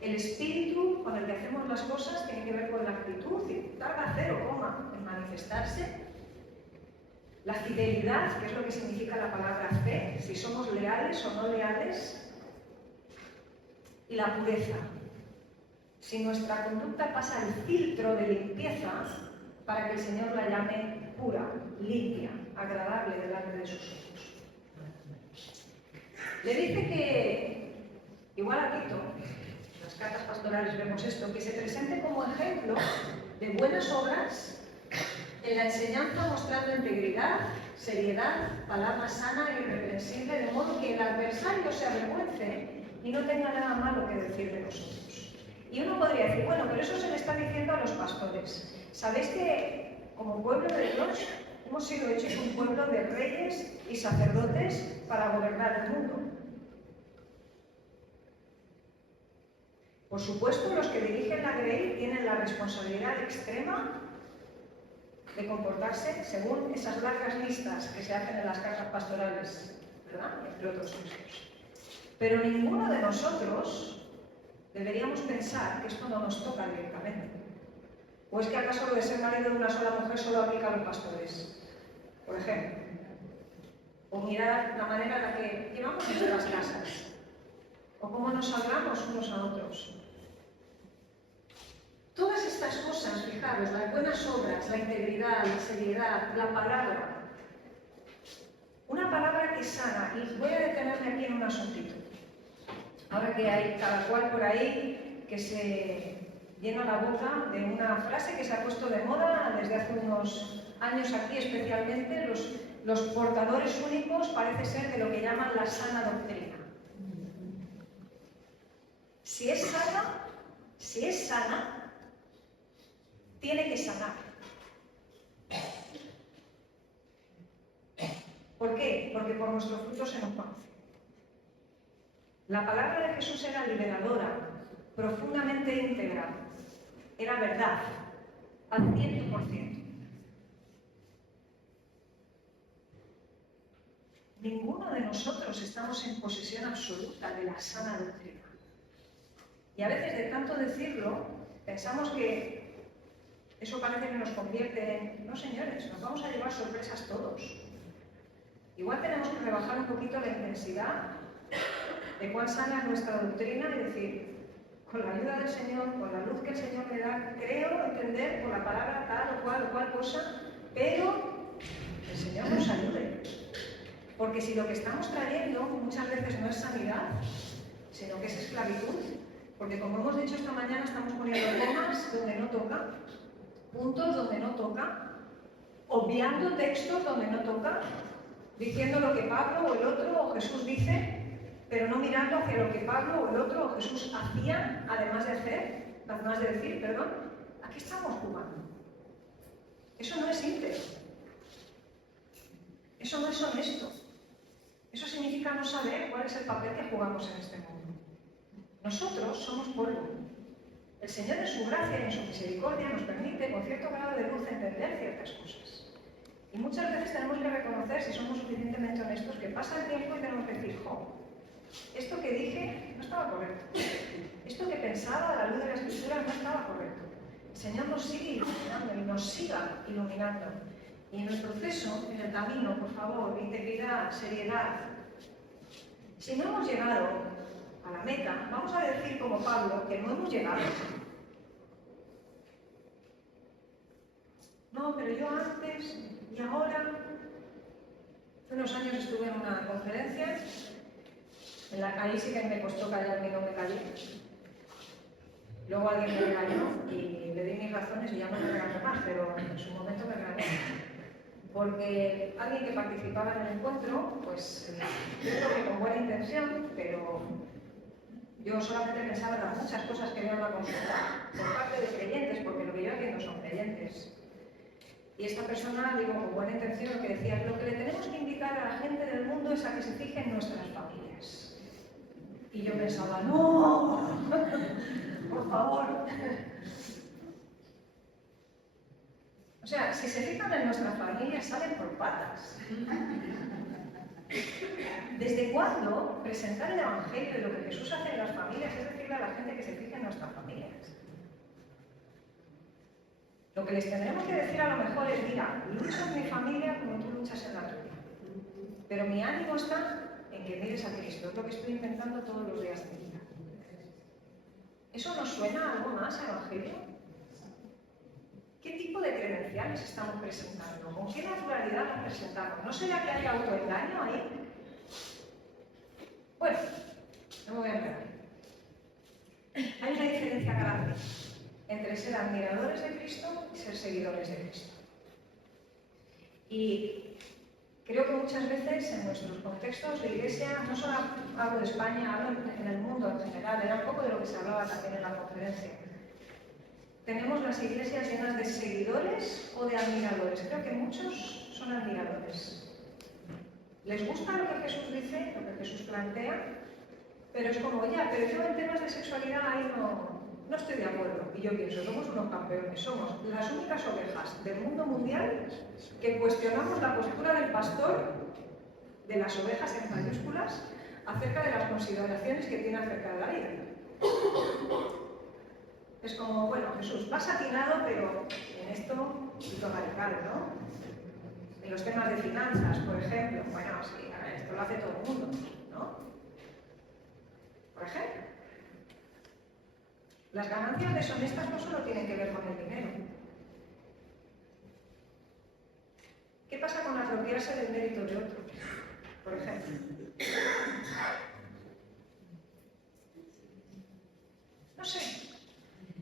el espíritu con el que hacemos las cosas tiene que ver con la actitud, y tarda 0, en manifestarse. la fidelidad, que es lo que significa la palabra fe, si somos leales o no leales, y la pureza. Si nuestra conducta pasa el filtro de limpieza para que el Señor la llame pura, limpia, agradable delante de sus ojos. Le dice que, igual a Tito, en las cartas pastorales vemos esto, que se presente como ejemplo de buenas obras en la enseñanza, mostrando integridad, seriedad, palabra sana e irreprensible, de modo que el adversario se avergüence y no tenga nada malo que decir de nosotros. Y uno podría decir, bueno, pero eso se le está diciendo a los pastores. ¿Sabéis que como pueblo de Dios hemos sido hechos un pueblo de reyes y sacerdotes para gobernar el mundo? Por supuesto, los que dirigen la Grey tienen la responsabilidad extrema de comportarse según esas largas listas que se hacen en las cartas pastorales, ¿verdad? Entre otros textos. Pero ninguno de nosotros deberíamos pensar que esto no nos toca directamente. ¿O es que acaso lo de ser marido de una sola mujer solo aplica a los pastores? Por ejemplo. O mirar la manera en la que llevamos nuestras casas. O cómo nos hablamos unos a otros. Todas estas cosas, fijaros, las buenas obras, la integridad, la seriedad, la palabra. Una palabra que sana, y voy a detenerme aquí en un asuntito. Ahora que hay cada cual por ahí que se llena la boca de una frase que se ha puesto de moda desde hace unos años aquí, especialmente los portadores únicos, parece ser de lo que llaman la sana doctrina. Si es sana, tiene que sanar. ¿Por qué? Porque por nuestros frutos se nos conoce. La palabra de Jesús era liberadora, profundamente íntegra, era verdad, al 100%. Ninguno de nosotros estamos en posesión absoluta de la sana doctrina. Y a veces, de tanto decirlo, pensamos que eso parece que nos convierte en... No, señores, nos vamos a llevar sorpresas todos. Igual tenemos que rebajar un poquito la intensidad de cuán sana es nuestra doctrina y decir, con la ayuda del Señor, con la luz que el Señor me da, creo entender por la palabra tal o cual cosa, pero el Señor nos ayude. Porque si lo que estamos trayendo muchas veces no es sanidad, sino que es esclavitud, porque como hemos dicho esta mañana, estamos poniendo comas donde no toca, puntos donde no toca, obviando textos donde no toca, diciendo lo que Pablo o el otro o Jesús dice, pero no mirando hacia lo que Pablo o el otro o Jesús hacían, además de decir, perdón. Aquí estamos jugando. Eso no es íntegro. Eso no es honesto. Eso significa no saber cuál es el papel que jugamos en este mundo. Nosotros somos polvo. El Señor en su gracia y en su misericordia nos permite con cierto grado de luz entender ciertas cosas. Y muchas veces tenemos que reconocer, si somos suficientemente honestos, que pasa el tiempo y tenemos que decir, esto que dije no estaba correcto. Esto que pensaba a la luz de la Escritura no estaba correcto. El Señor nos sigue iluminando y nos siga iluminando. Y en el proceso, en el camino, por favor, integridad, seriedad. Si no hemos llegado a la meta, vamos a decir como Pablo que no hemos llegado. No, pero yo antes y ahora. Hace unos años estuve en una conferencia. Ahí sí que me costó callarme y no me callé. Luego alguien me regañó y le di mis razones y ya no me regañó más, pero en su momento me regañó. Porque alguien que participaba en el encuentro, pues yo creo que con buena intención, pero yo solamente pensaba en las muchas cosas que veo en la consulta por parte de creyentes, porque lo que yo atiendo son creyentes. Y esta persona, digo, con buena intención, lo que decía, lo que le tenemos que invitar a la gente del mundo es a que se fije en nuestras familias. Y yo pensaba, ¡no! Por favor. O sea, si se fijan en nuestras familias, salen por patas. ¿Desde cuándo presentar el Evangelio y lo que Jesús hace en las familias es decirle a la gente que se fije en nuestras familias? Lo que les tendremos que decir a lo mejor es, mira, lucha en mi familia como tú luchas en la tuya. Pero mi ánimo está en que mires a Cristo, es lo que estoy intentando todos los días de mi vida. ¿Eso nos suena algo más a Evangelio? ¿Qué tipo de credenciales estamos presentando? ¿Con qué naturalidad nos presentamos? ¿No será que hay autoengaño ahí? Bueno, no me voy a enredar. Hay una diferencia grande entre ser admiradores de Cristo y ser seguidores de Cristo. Y creo que muchas veces en nuestros contextos de iglesia, no solo hablo de España, hablo en el mundo en general, era un poco de lo que se hablaba también en la conferencia. Tenemos las iglesias llenas de seguidores o de admiradores. Creo que muchos son admiradores. Les gusta lo que Jesús dice, lo que Jesús plantea, pero es como, ya, pero yo en temas de sexualidad ahí no estoy de acuerdo. Y yo pienso, somos unos campeones, somos las únicas ovejas del mundo mundial que cuestionamos la postura del pastor de las ovejas en mayúsculas acerca de las consideraciones que tiene acerca de la vida. Es como, bueno, Jesús, vas atinado, pero en esto un poquito radical, ¿no? En los temas de finanzas, por ejemplo, bueno, sí, a ver, esto lo hace todo el mundo, ¿no? Por ejemplo. Las ganancias deshonestas no solo tienen que ver con el dinero. ¿Qué pasa con apropiarse del mérito de otros? Por ejemplo. No sé.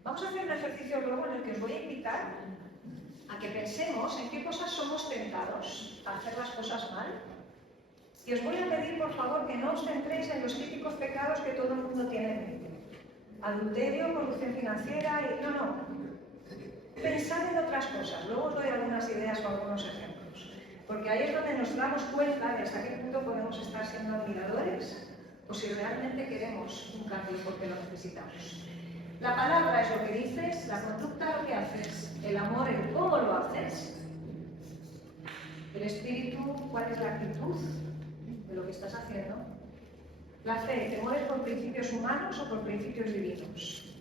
Vamos a hacer un ejercicio luego en el que os voy a invitar a que pensemos en qué cosas somos tentados a hacer las cosas mal. Y os voy a pedir, por favor, que no os centréis en los típicos pecados que todo el mundo tiene en mente. Adulterio, corrupción financiera y... No. Pensad en otras cosas. Luego os doy algunas ideas o algunos ejemplos. Porque ahí es donde nos damos cuenta de hasta qué punto podemos estar siendo admiradores o si realmente queremos un cambio porque lo necesitamos. La palabra es lo que dices, la conducta lo que haces, el amor el cómo lo haces, el espíritu, cuál es la actitud de lo que estás haciendo. La fe, ¿te mueves por principios humanos o por principios divinos?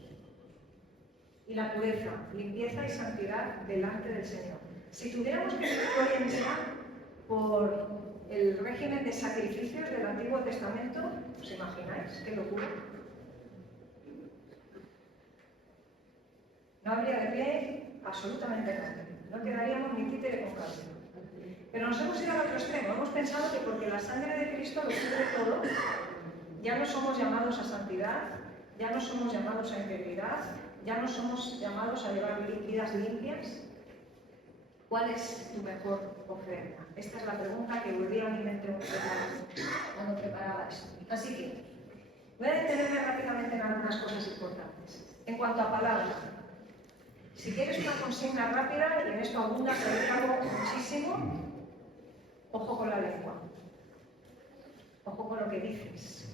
Y la pureza, limpieza y santidad delante del Señor. Si tuviéramos que vivir hoy en día por el régimen de sacrificios del Antiguo Testamento, ¿os imagináis qué locura? No habría de pie absolutamente nada. No quedaríamos ni títere con cabeza. Pero nos hemos ido al otro extremo. Hemos pensado que porque la sangre de Cristo lo cubre todo, ya no somos llamados a santidad, ya no somos llamados a integridad, ya no somos llamados a llevar vidas limpias. ¿Cuál es tu mejor ofrenda? Esta es la pregunta que volvía a mi mente cuando preparaba esto. Así que voy a detenerme rápidamente en algunas cosas importantes. En cuanto a palabra, si quieres una consigna rápida, y en esto abunda, pero hago muchísimo, ojo con la lengua. Ojo con lo que dices.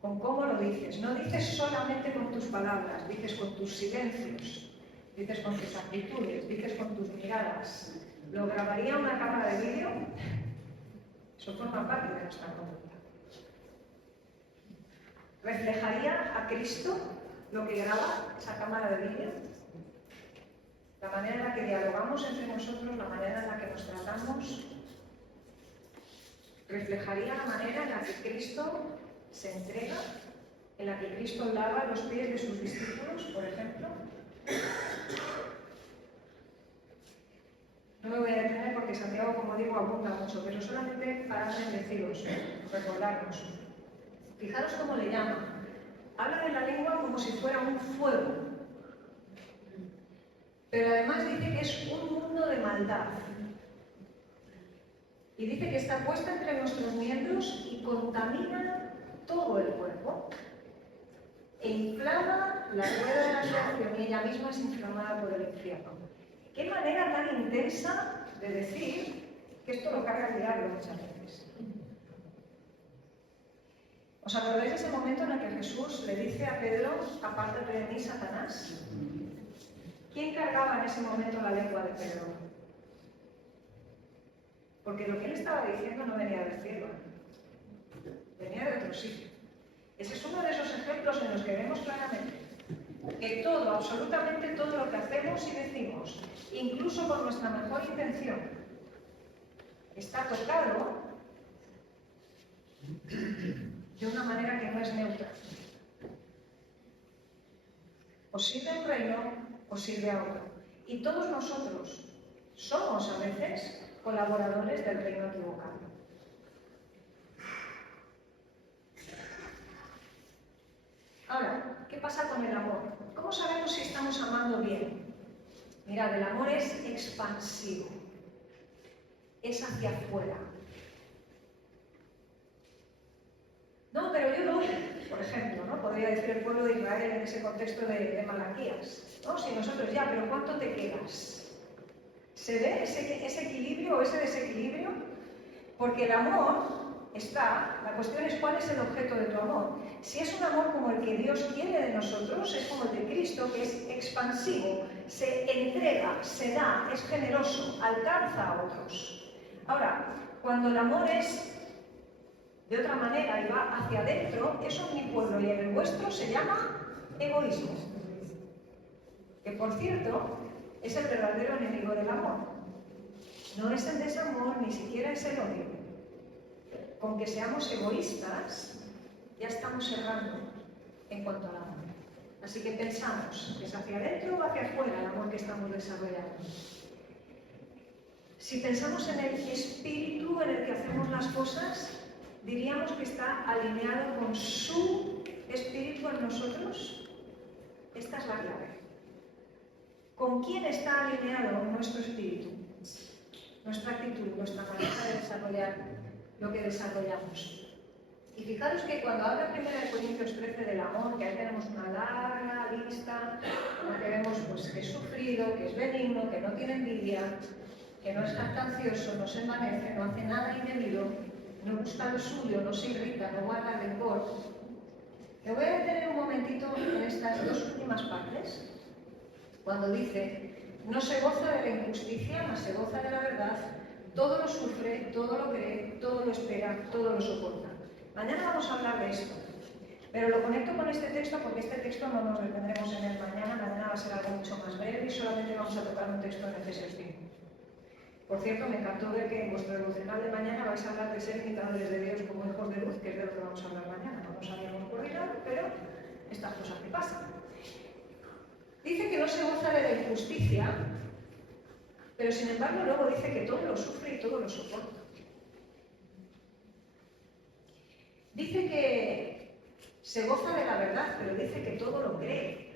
Con cómo lo dices. No dices solamente con tus palabras, dices con tus silencios, dices con tus actitudes, dices con tus miradas. ¿Lo grabaría una cámara de vídeo? Eso forma parte de nuestra conducta. ¿Reflejaría a Cristo lo que graba esa cámara de vídeo? La manera en la que dialogamos entre nosotros, la manera en la que nos tratamos, reflejaría la manera en la que Cristo se entrega, en la que Cristo lava los pies de sus discípulos, por ejemplo. No me voy a detener porque Santiago, como digo, abunda mucho, pero solamente para deciros, recordarnos. Fijaros cómo le llama. Habla de la lengua como si fuera un fuego. Pero además dice que es un mundo de maldad. Y dice que está puesta entre nuestros miembros y contamina todo el cuerpo. E inflama la rueda de la creación y ella misma es inflamada por el infierno. Qué manera tan intensa de decir que esto lo carga el diablo muchas veces. ¿Os acordáis de ese momento en el que Jesús le dice a Pedro, apártate de mí, Satanás? ¿Quién cargaba en ese momento la lengua de Pedro? Porque lo que él estaba diciendo no venía del cielo, venía de otro sitio. Ese es uno de esos ejemplos en los que vemos claramente que todo, absolutamente todo lo que hacemos y decimos, incluso con nuestra mejor intención, está tocado de una manera que no es neutra. O sirve a un reino o sirve a otro. Y todos nosotros somos a veces colaboradores del reino equivocado. Ahora, ¿qué pasa con el amor? ¿Cómo sabemos si estamos amando bien? Mirad, el amor es expansivo, es hacia afuera. No, pero yo doy, por ejemplo, ¿no? Podría decir el pueblo de Israel en ese contexto de Malaquías. No, si nosotros ya, pero ¿cuánto te quedas? ¿Se ve ese equilibrio o ese desequilibrio? Porque el amor está, la cuestión es cuál es el objeto de tu amor. Si es un amor como el que Dios quiere de nosotros, es como el de Cristo, que es expansivo, se entrega, se da, es generoso, alcanza a otros. Ahora, cuando el amor es de otra manera y va hacia adentro, eso en mi pueblo y en el vuestro se llama egoísmo. Que por cierto, es el verdadero enemigo del amor. No es el desamor, ni siquiera es el odio. Con que seamos egoístas, ya estamos errando en cuanto al amor. Así que pensamos, ¿es hacia adentro o hacia afuera el amor que estamos desarrollando? Si pensamos en el espíritu en el que hacemos las cosas, diríamos que está alineado con su espíritu en nosotros. Esta es la clave. ¿Con quién está alineado nuestro espíritu? Nuestra actitud, nuestra manera de desarrollar lo que desarrollamos. Y fijaros que cuando habla 1 Corintios 13 del amor, que ahí tenemos una larga lista, donde vemos pues, que es sufrido, que es benigno, que no tiene envidia, que no es jactancioso, no se envanece, no hace nada indebido, no busca lo suyo, no se irrita, no guarda rencor. Me voy a detener un momentito en estas dos últimas partes, cuando dice, no se goza de la injusticia, mas se goza de la verdad, todo lo sufre, todo lo cree, todo lo espera, todo lo soporta. Mañana vamos a hablar de esto, pero lo conecto con este texto porque este texto no nos detendremos en él mañana, mañana va a ser algo mucho más breve y solamente vamos a tocar un texto en Efesios 5. Por cierto, me encantó ver que en vuestro devocional de mañana vais a hablar de ser imitadores de Dios como hijos de luz, que es de lo que vamos a hablar mañana. No nos habíamos coordinado, pero estas cosas que pasan. Dice que no se goza de la injusticia, pero sin embargo luego dice que todo lo sufre y todo lo soporta. Dice que se goza de la verdad, pero dice que todo lo cree.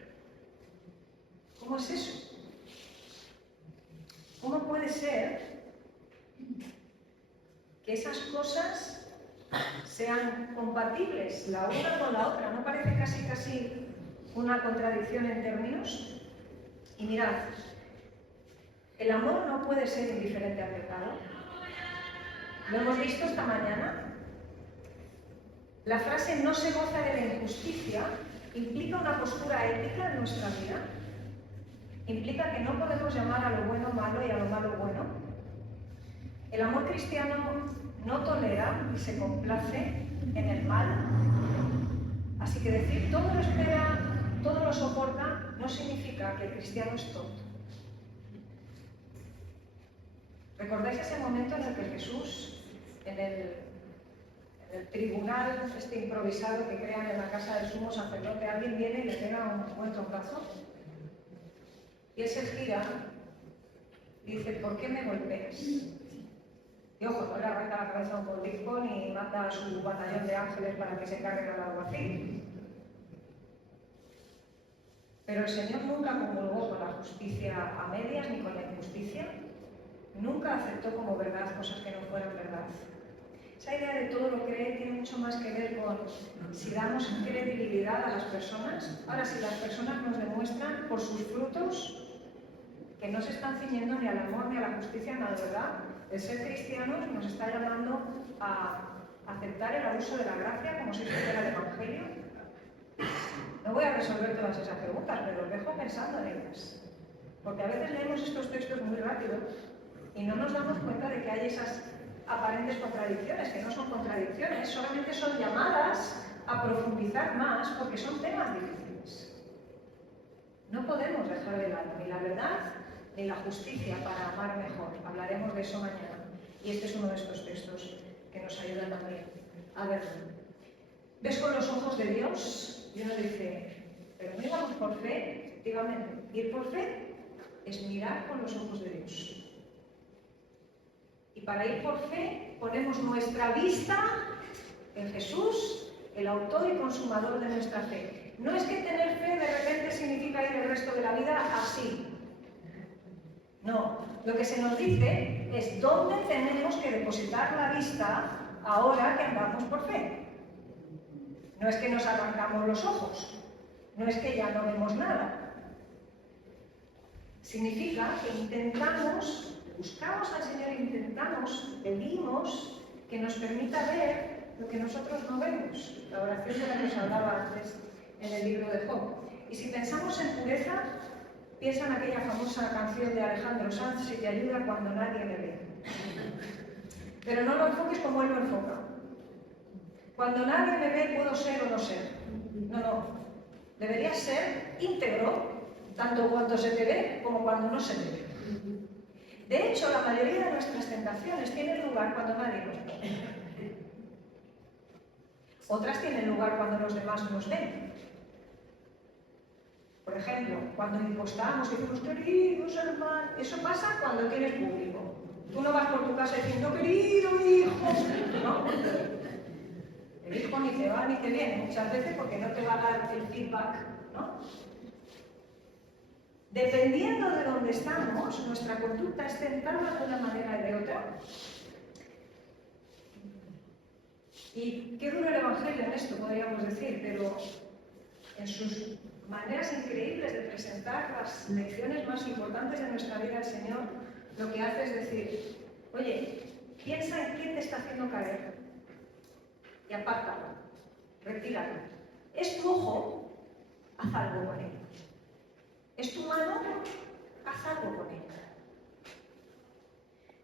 ¿Cómo es eso? ¿Cómo puede ser que esas cosas sean compatibles la una con la otra? ¿No parece casi una contradicción en términos? Y mirad, el amor no puede ser indiferente al pecado. Lo hemos visto esta mañana. La frase no se goza de la injusticia implica una postura ética en nuestra vida. Implica que no podemos llamar a lo bueno malo y a lo malo bueno. El amor cristiano no tolera y se complace en el mal. Así que decir todo lo espera, todo lo soporta, no significa que el cristiano es tonto. ¿Recordáis ese momento en el que Jesús, en el tribunal este improvisado que crean en la casa del sumo sacerdote, alguien viene y le pega un buen troncazo? Y él se gira y dice, ¿por qué me golpeas? Y ojo, no le arranca la cabeza a un político ni mata a su batallón de ángeles para que se carguen al alguacil. Pero el Señor nunca comulgó con la justicia a medias ni con la injusticia. Nunca aceptó como verdad cosas que no fueran verdad. Esa idea de todo lo cree tiene mucho más que ver con si damos credibilidad a las personas. Ahora, si las personas nos demuestran por sus frutos que no se están ciñendo ni al amor ni a la justicia ni a la verdad, el ser cristianos nos está llamando a aceptar el abuso de la gracia como si eso fuera el Evangelio. No voy a resolver todas esas preguntas, pero os dejo pensando en ellas. Porque a veces leemos estos textos muy rápido y no nos damos cuenta de que hay esas aparentes contradicciones, que no son contradicciones, solamente son llamadas a profundizar más porque son temas difíciles. No podemos dejar de lado ni la verdad ni la justicia para amar mejor. Hablaremos de eso mañana. Y este es uno de estos textos que nos ayudan también a verlo. ¿Ves con los ojos de Dios? Y uno dice, pero no íbamos por fe. Efectivamente, ir por fe es mirar con los ojos de Dios. Y para ir por fe ponemos nuestra vista en Jesús, el autor y consumador de nuestra fe. No es que tener fe de repente significa ir el resto de la vida así. No, lo que se nos dice es dónde tenemos que depositar la vista ahora que andamos por fe. No es que nos arrancamos los ojos, no es que ya no vemos nada. Significa que intentamos, buscamos al Señor, intentamos, pedimos que nos permita ver lo que nosotros no vemos. La oración de la que os hablaba antes en el libro de Job. Y si pensamos en pureza, piensa en aquella famosa canción de Alejandro Sanz, si te ayuda cuando nadie me ve. Pero no lo enfoques como él lo enfoca. Cuando nadie me ve, puedo ser o no ser. No. Deberías ser íntegro, tanto cuando se te ve como cuando no se te ve. De hecho, la mayoría de nuestras tentaciones tienen lugar cuando nadie nos ve. Otras tienen lugar cuando los demás nos ven. Por ejemplo, cuando impostamos y decimos, queridos hermanos, eso pasa cuando tienes público. Tú no vas por tu casa diciendo, querido hijo, ¿no? El hijo ni te va ni te viene muchas veces porque no te va a dar el feedback, ¿no? Dependiendo de dónde estamos, nuestra conducta es tentada de una manera y de otra. Y qué duro el Evangelio en esto, podríamos decir, pero en sus maneras increíbles de presentar las lecciones más importantes de nuestra vida al Señor, lo que hace es decir, oye, piensa en quién te está haciendo caer y apártalo, retíralo. Es tu ojo, haz algo con él. Es tu mano, haz algo con él.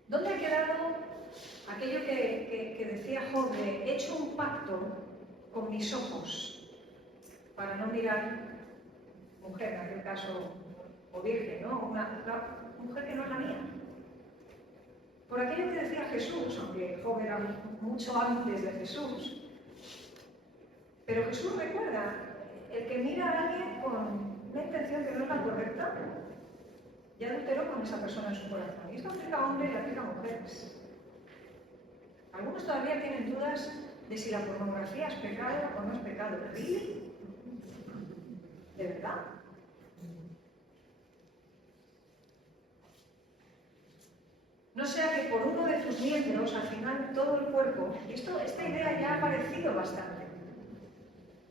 ¿Dónde ha quedado aquello que decía Job de he hecho un pacto con mis ojos para no mirar mujer, en aquel caso, o virgen, ¿no? Una mujer que no es la mía? Por aquello que decía Jesús, aunque Job era mucho antes de Jesús. Pero Jesús recuerda, el que mira a alguien con una intención que no es la correcta, ya adulteró con esa persona en su corazón. Y esto aplica a hombres y aplica a mujeres. Algunos todavía tienen dudas de si la pornografía es pecado o no es pecado. ¿Sí? ¿De verdad? No sea que por uno de tus miembros, al final todo el cuerpo, esta idea ya ha aparecido bastante.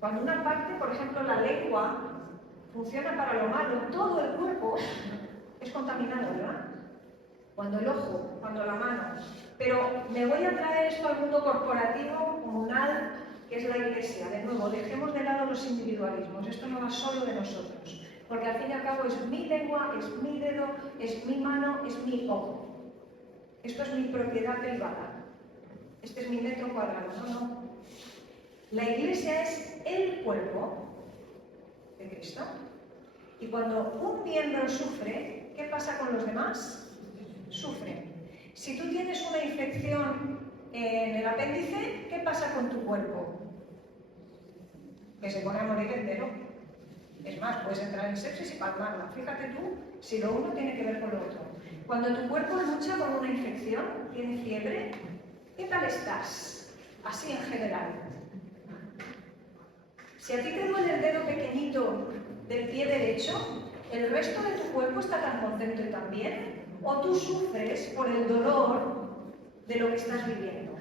Cuando una parte, por ejemplo la lengua, funciona para lo malo, todo el cuerpo es contaminado, ¿verdad? Cuando el ojo, cuando la mano. Pero me voy a traer esto al mundo corporativo, comunal, que es la Iglesia. De nuevo, dejemos de lado los individualismos. Esto no va solo de nosotros. Porque al fin y al cabo es mi lengua, es mi dedo, es mi mano, es mi ojo. Esto es mi propiedad privada. Este es mi metro cuadrado. No. La Iglesia es el cuerpo de Cristo. Y cuando un miembro sufre, ¿qué pasa con los demás? Sufren. Si tú tienes una infección en el apéndice, ¿qué pasa con tu cuerpo? Que se pone a morir entero. Es más, puedes entrar en sepsis y palmarla. Fíjate tú si lo uno tiene que ver con lo otro. Cuando tu cuerpo lucha con una infección, tiene fiebre, ¿qué tal estás? Así en general. Si a ti te duele el dedo pequeñito del pie derecho, ¿el resto de tu cuerpo está tan contento y tan bien? ¿O tú sufres por el dolor de lo que estás viviendo?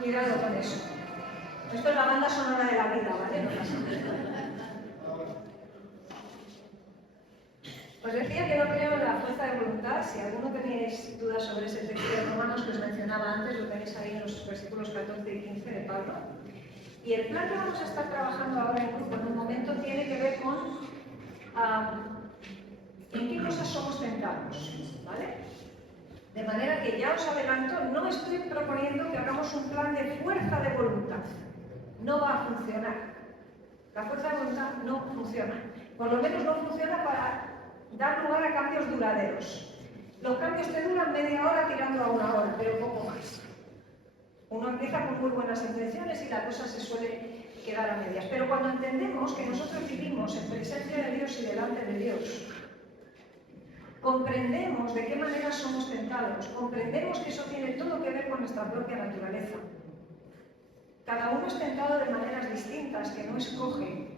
Cuidado con eso. Esto es la banda sonora de la vida, ¿vale? No pasa nada. Os decía que no creo en la fuerza de voluntad. Si alguno tenéis dudas sobre ese texto de Romanos que os mencionaba antes, lo tenéis ahí en los versículos 14 y 15 de Pablo. Y el plan que vamos a estar trabajando ahora en grupo en un momento tiene que ver con en qué cosas somos tentados, ¿vale? De manera que ya os adelanto, no estoy proponiendo que hagamos un plan de fuerza de voluntad. No va a funcionar. La fuerza de voluntad no funciona. Por lo menos no funciona para dar lugar a cambios duraderos. Los cambios te duran media hora tirando a una hora, pero poco más. Uno empieza con muy buenas intenciones y la cosa se suele quedar a medias. Pero cuando entendemos que nosotros vivimos en presencia de Dios y delante de Dios, comprendemos de qué manera somos tentados, comprendemos que eso tiene todo que ver con nuestra propia naturaleza. Cada uno es tentado de maneras distintas, que no escoge,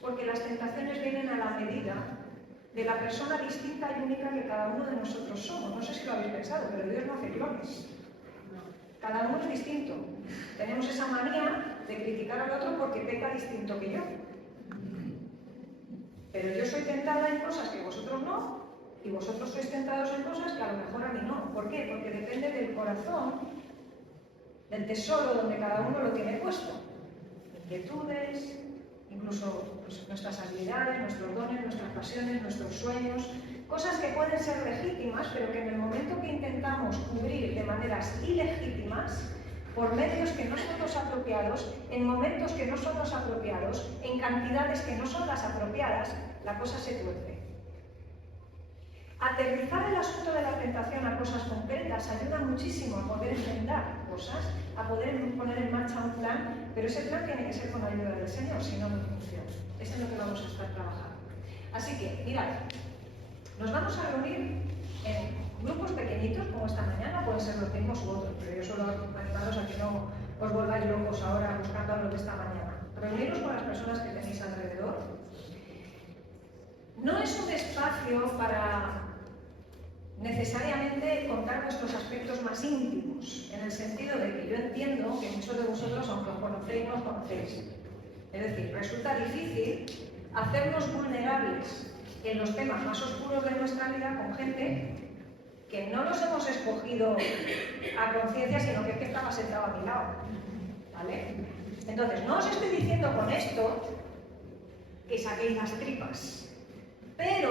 porque las tentaciones vienen a la medida de la persona distinta y única que cada uno de nosotros somos. No sé si lo habéis pensado, pero Dios no hace clones. Cada uno es distinto. Tenemos esa manía de criticar al otro porque peca distinto que yo. Pero yo soy tentada en cosas que vosotros no, y vosotros sois tentados en cosas que a lo mejor a mí no. ¿Por qué? Porque depende del corazón, del tesoro donde cada uno lo tiene puesto. Inquietudes, incluso pues, nuestras habilidades, nuestros dones, nuestras pasiones, nuestros sueños, cosas que pueden ser legítimas, pero que en el momento que intentamos cubrir de maneras ilegítimas, por medios que no son los apropiados, en momentos que no son los apropiados, en cantidades que no son las apropiadas, la cosa se tuerce. Aterrizar el asunto de la tentación a cosas concretas ayuda muchísimo a poder entender cosas, a poder poner en marcha un plan, pero ese plan tiene que ser con la ayuda del Señor, si no, no funciona. Eso es lo que vamos a estar trabajando. Así que, mirad, nos vamos a reunir en grupos pequeñitos, como esta mañana, pueden ser los mismos u otros, pero yo solo animaros a que no os volváis locos ahora buscando lo de esta mañana. Reuniros con las personas que tenéis alrededor. No es un espacio para necesariamente contar vuestros aspectos más íntimos, en el sentido de que yo entiendo que muchos de vosotros, aunque os conocéis, no os conocéis. Es decir, resulta difícil hacernos vulnerables en los temas más oscuros de nuestra vida con gente que no los hemos escogido a conciencia, sino que es que estaba sentado a mi lado. ¿Vale? Entonces, no os estoy diciendo con esto que saquéis las tripas, pero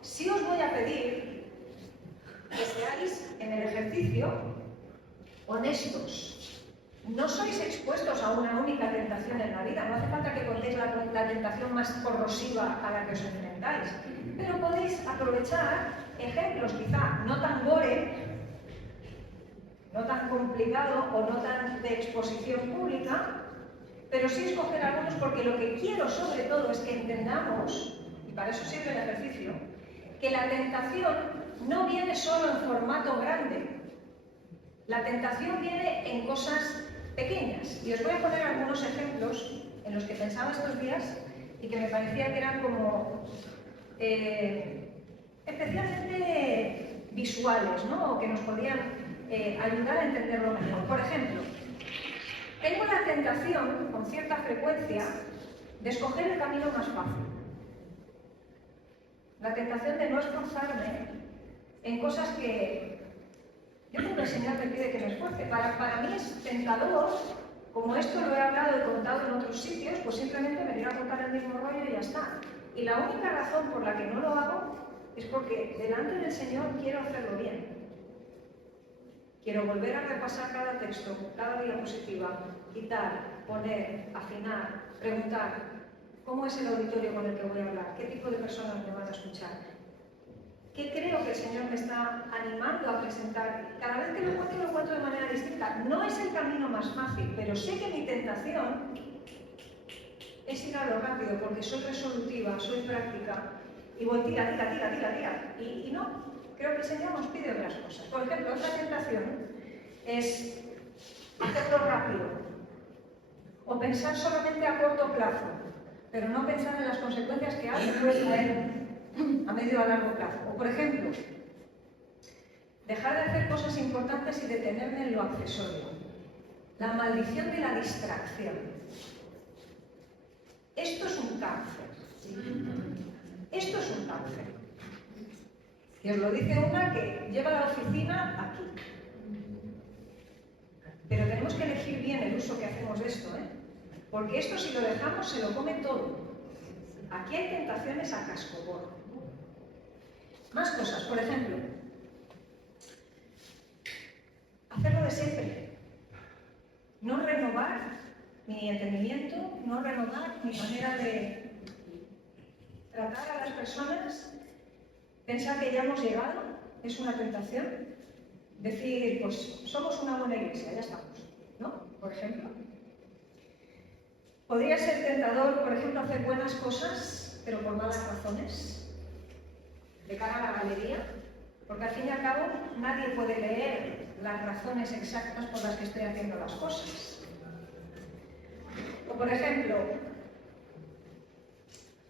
sí os voy a pedir que seáis en el ejercicio honestos. No sois expuestos a una única tentación en la vida. No hace falta que contéis la tentación más corrosiva a la que os enfrentáis. Pero podéis aprovechar ejemplos quizá no tan gore, no tan complicado o no tan de exposición pública, pero sí escoger algunos porque lo que quiero sobre todo es que entendamos, y para eso sirve el ejercicio, que la tentación no viene solo en formato grande. La tentación viene en cosas pequeñas. Y os voy a poner algunos ejemplos en los que pensaba estos días y que me parecía que eran como especialmente visuales, ¿no? O que nos podían ayudar a entenderlo mejor. Por ejemplo, tengo la tentación, con cierta frecuencia, de escoger el camino más fácil. La tentación de no esforzarme en cosas que yo creo que el Señor me pide que me esfuerce. Para mí es tentador, como esto lo he hablado y contado en otros sitios, pues simplemente venir a contar el mismo rollo y ya está. Y la única razón por la que no lo hago es porque delante del Señor quiero hacerlo bien. Quiero volver a repasar cada texto, cada diapositiva, quitar, poner, afinar, preguntar cómo es el auditorio con el que voy a hablar, qué tipo de personas me van a escuchar. ¿Qué creo que el Señor me está animando a presentar? Cada vez que lo cuento de manera distinta. No es el camino más fácil, pero sé que mi tentación es ir a lo rápido, porque soy resolutiva, soy práctica, y voy tira. Y no, creo que el Señor nos pide otras cosas. Por ejemplo, otra tentación es hacerlo rápido, o pensar solamente a corto plazo, pero no pensar en las consecuencias que algo puede traer a medio o a largo plazo. O, por ejemplo, dejar de hacer cosas importantes y detenerme en lo accesorio. La maldición de la distracción. Esto es un cáncer. Esto es un cáncer. Y os lo dice una que lleva la oficina aquí. Pero tenemos que elegir bien el uso que hacemos de esto, ¿eh? Porque esto, si lo dejamos, se lo come todo. Aquí hay tentaciones a cascoporro. Más cosas, por ejemplo, hacerlo de siempre. No renovar mi entendimiento, no renovar mi manera de tratar a las personas, pensar que ya hemos llegado, es una tentación. Decir, pues somos una buena iglesia, ya estamos, ¿no? Por ejemplo. Podría ser tentador, por ejemplo, hacer buenas cosas, pero por malas razones, de cara a la galería, porque al fin y al cabo nadie puede leer las razones exactas por las que estoy haciendo las cosas. O por ejemplo,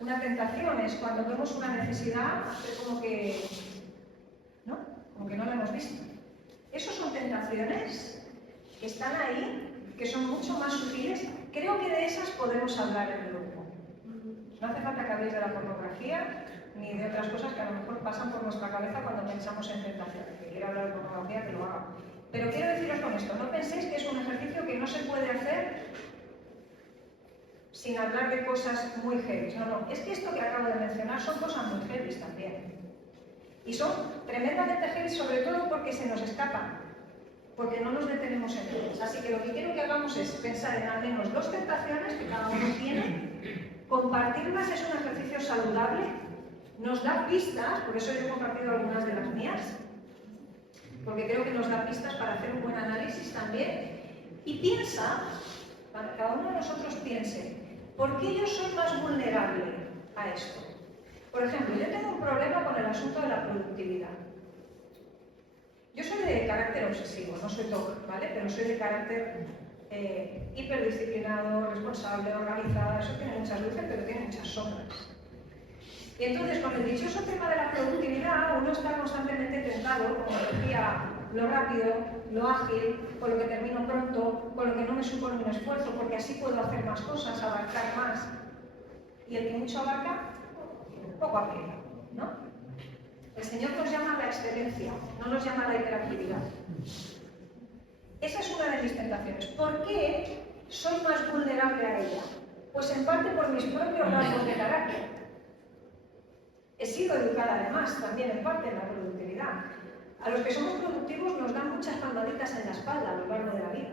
una tentación es cuando vemos una necesidad, hacer como que no la hemos visto. Esos son tentaciones que están ahí, que son mucho más sutiles. Creo que de esas podemos hablar en el grupo. No hace falta que habléis de la pornografía ni de otras cosas que a lo mejor pasan por nuestra cabeza cuando pensamos en tentaciones. Que quiera hablar de pornografía, que lo haga. Pero quiero deciros con esto, no penséis que es un ejercicio que no se puede hacer sin hablar de cosas muy heavy. No, es que esto que acabo de mencionar son cosas muy heavy también. Y son tremendamente heavy, sobre todo porque se nos escapan, porque no nos detenemos en ellas. Así que lo que quiero que hagamos es pensar en al menos 2 tentaciones que cada uno tiene, compartirlas es un ejercicio saludable, nos da pistas, por eso yo he compartido algunas de las mías, porque creo que nos da pistas para hacer un buen análisis también, y piensa, para que cada uno de nosotros piense, ¿por qué yo soy más vulnerable a esto? Por ejemplo, yo tengo un problema con el asunto de la productividad. Yo soy de carácter obsesivo, no soy TOC, ¿vale? Pero soy de carácter hiperdisciplinado, responsable, organizada. Eso tiene muchas luces, pero tiene muchas sombras. Y entonces, con el dichoso tema de la productividad, uno está constantemente tentado, como decía, lo rápido, lo ágil, con lo que termino pronto, con lo que no me supone un esfuerzo, porque así puedo hacer más cosas, abarcar más. Y el que mucho abarca, poco aprieta, ¿no? El Señor nos llama a la excelencia, no nos llama a la hiperactividad. Esa es una de mis tentaciones. ¿Por qué soy más vulnerable a ella? Pues en parte por mis propios rasgos de carácter. He sido educada además también en parte en la productividad. A los que somos productivos nos dan muchas palmaditas en la espalda a lo largo de la vida.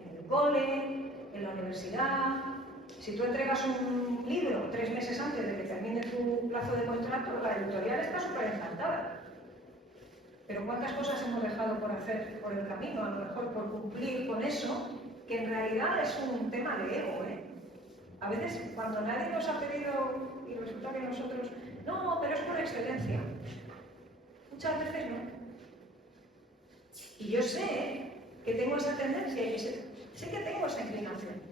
En el cole, en la universidad. Si tú entregas un libro 3 meses antes de que termine tu plazo de contrato, la editorial está súper encantada. Pero ¿cuántas cosas hemos dejado por hacer por el camino? A lo mejor por cumplir con eso, que en realidad es un tema de ego, ¿eh? A veces, cuando nadie nos ha pedido y resulta que nosotros, no, pero es por excelencia. Muchas veces no. Y yo sé que tengo esa tendencia y sé que tengo esa inclinación.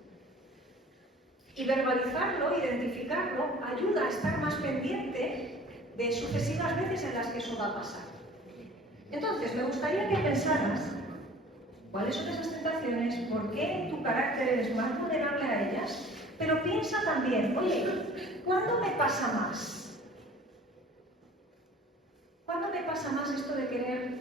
Y verbalizarlo, identificarlo, ayuda a estar más pendiente de sucesivas veces en las que eso va a pasar. Entonces, me gustaría que pensaras cuáles son esas tentaciones, por qué tu carácter eres más vulnerable a ellas, pero piensa también, oye, ¿cuándo me pasa más? ¿Cuándo me pasa más esto de querer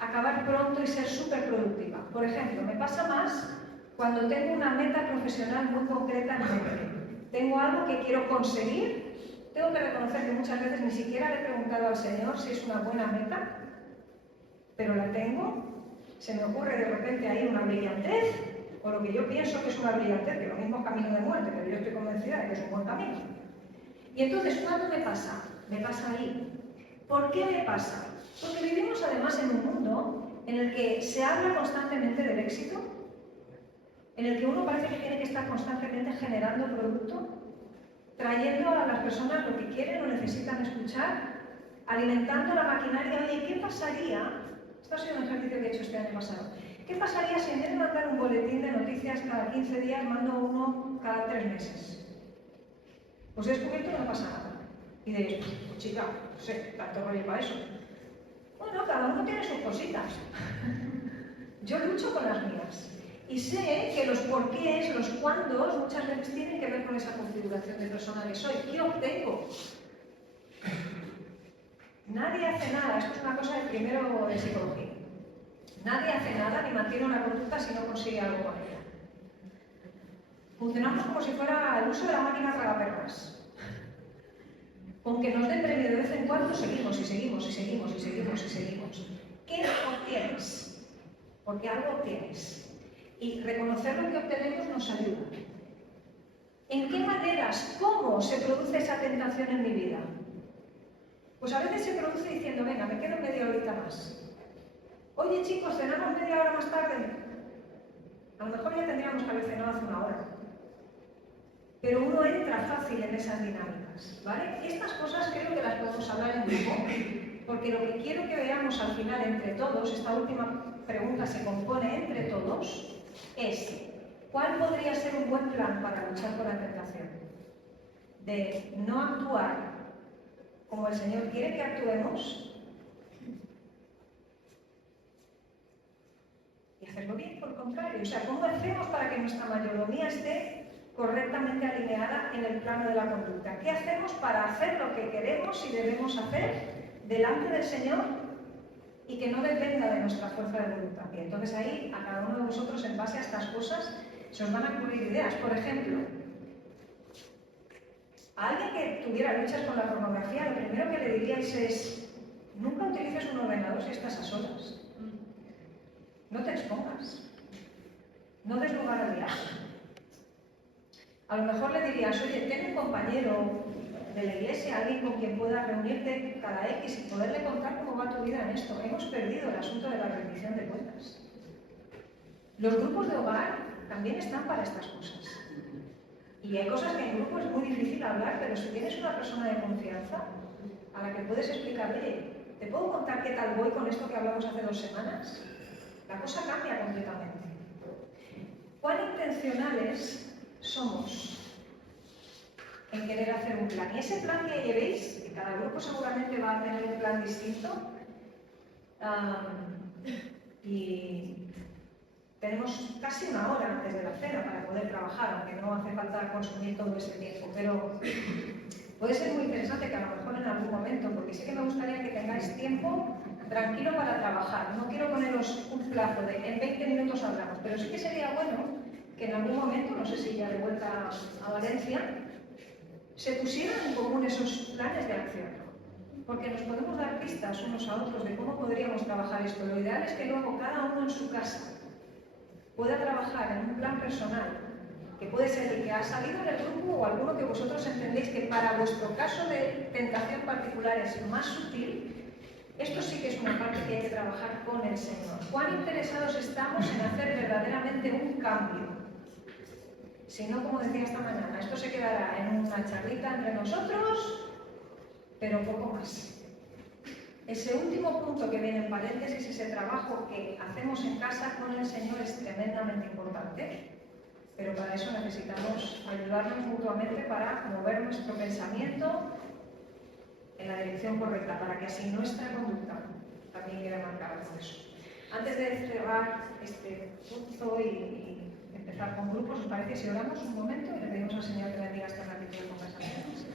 acabar pronto y ser súper productiva? Por ejemplo, me pasa más cuando tengo una meta profesional muy concreta en mente. Tengo algo que quiero conseguir. Tengo que reconocer que muchas veces ni siquiera le he preguntado al Señor si es una buena meta, pero la tengo. Se me ocurre de repente ahí una brillantez, o lo que yo pienso que es una brillantez, que lo mismo es camino de muerte, pero yo estoy convencida de que es un buen camino. Y entonces, ¿cuándo me pasa? Me pasa ahí. ¿Por qué me pasa? Porque vivimos además en un mundo en el que se habla constantemente del éxito, en el que uno parece que tiene que estar constantemente generando producto, trayendo a las personas lo que quieren o necesitan escuchar, alimentando la maquinaria. Oye, ¿qué pasaría? Esto ha sido un ejercicio que he hecho este año pasado. ¿Qué pasaría si en vez de mandar un boletín de noticias cada 15 días mando uno cada 3 meses? Pues he descubierto que no pasa nada. Y diréis, pues chica, no sé, tanto rollo para eso. Bueno, cada uno tiene sus cositas. Yo lucho con las mías. Y sé que los porqués, los cuándos, muchas veces tienen que ver con esa configuración de persona que soy. ¿Qué obtengo? Nadie hace nada, esto es una cosa de primero de psicología. Nadie hace nada ni mantiene una conducta si no consigue algo con ella. Funcionamos como si fuera el uso de la máquina tragaperras. Con que nos den premio de vez en cuando, seguimos y seguimos y seguimos y seguimos y seguimos. ¿Qué obtienes? Porque algo obtienes. Y reconocer lo que obtenemos nos ayuda. ¿En qué maneras, cómo se produce esa tentación en mi vida? Pues a veces se produce diciendo, venga, me quedo media horita más. Oye chicos, cenamos media hora más tarde. A lo mejor ya tendríamos que haber cenado hace una hora. Pero uno entra fácil en esas dinámicas, ¿vale? Estas cosas creo que las podemos hablar en grupo, porque lo que quiero que veamos al final entre todos, esta última pregunta se compone entre todos, es ¿cuál podría ser un buen plan para luchar con la tentación? De no actuar como el Señor quiere que actuemos y hacerlo bien, por el contrario. O sea, ¿cómo hacemos para que nuestra mayordomía esté correctamente alineada en el plano de la conducta? ¿Qué hacemos para hacer lo que queremos y debemos hacer delante del Señor y que no dependa de nuestra fuerza de voluntad? Y entonces ahí, a cada uno de vosotros, en base a estas cosas, se os van a ocurrir ideas. Por ejemplo, a alguien que tuviera luchas con la pornografía, lo primero que le diríais es, nunca utilices un ordenador si estás a solas. No te expongas. No des lugar al diablo. A lo mejor le dirías, oye, ten un compañero de la iglesia, alguien con quien puedas reunirte cada X y poderle contar cómo va tu vida en esto. Hemos perdido el asunto de la rendición de cuentas. Los grupos de hogar también están para estas cosas. Y hay cosas que en grupo es muy difícil hablar, pero si tienes una persona de confianza a la que puedes explicar, oye, ¿te puedo contar qué tal voy con esto que hablamos hace 2 semanas? La cosa cambia completamente. ¿Cuán intencionales somos en querer hacer un plan? Y ese plan que llevéis, que cada grupo seguramente va a tener un plan distinto, y tenemos casi una hora antes de la cena para poder trabajar, aunque no hace falta consumir todo ese tiempo, pero puede ser muy interesante que a lo mejor en algún momento, porque sí que me gustaría que tengáis tiempo tranquilo para trabajar. No quiero poneros un plazo de en 20 minutos hablamos, pero sí que sería bueno que en algún momento, no sé si ya de vuelta a Valencia, se pusieran en común esos planes de acción. Porque nos podemos dar pistas unos a otros de cómo podríamos trabajar esto. Lo ideal es que luego cada uno en su casa pueda trabajar en un plan personal, que puede ser el que ha salido en el grupo o alguno que vosotros entendéis que para vuestro caso de tentación particular es más sutil. Esto sí que es una parte que hay que trabajar con el Señor. ¿Cuán interesados estamos en hacer verdaderamente un cambio? Si no, como decía esta mañana, esto se quedará en una charlita entre nosotros, pero poco más. Ese último punto que viene en paréntesis, ese trabajo que hacemos en casa con el Señor es tremendamente importante, pero para eso necesitamos ayudarnos mutuamente para mover nuestro pensamiento en la dirección correcta, para que así nuestra conducta también quede marcada por eso. Antes de cerrar este punto y empezar con grupos, ¿os parece si oramos un momento y le pedimos al Señor que bendiga este ratito de conversaciones?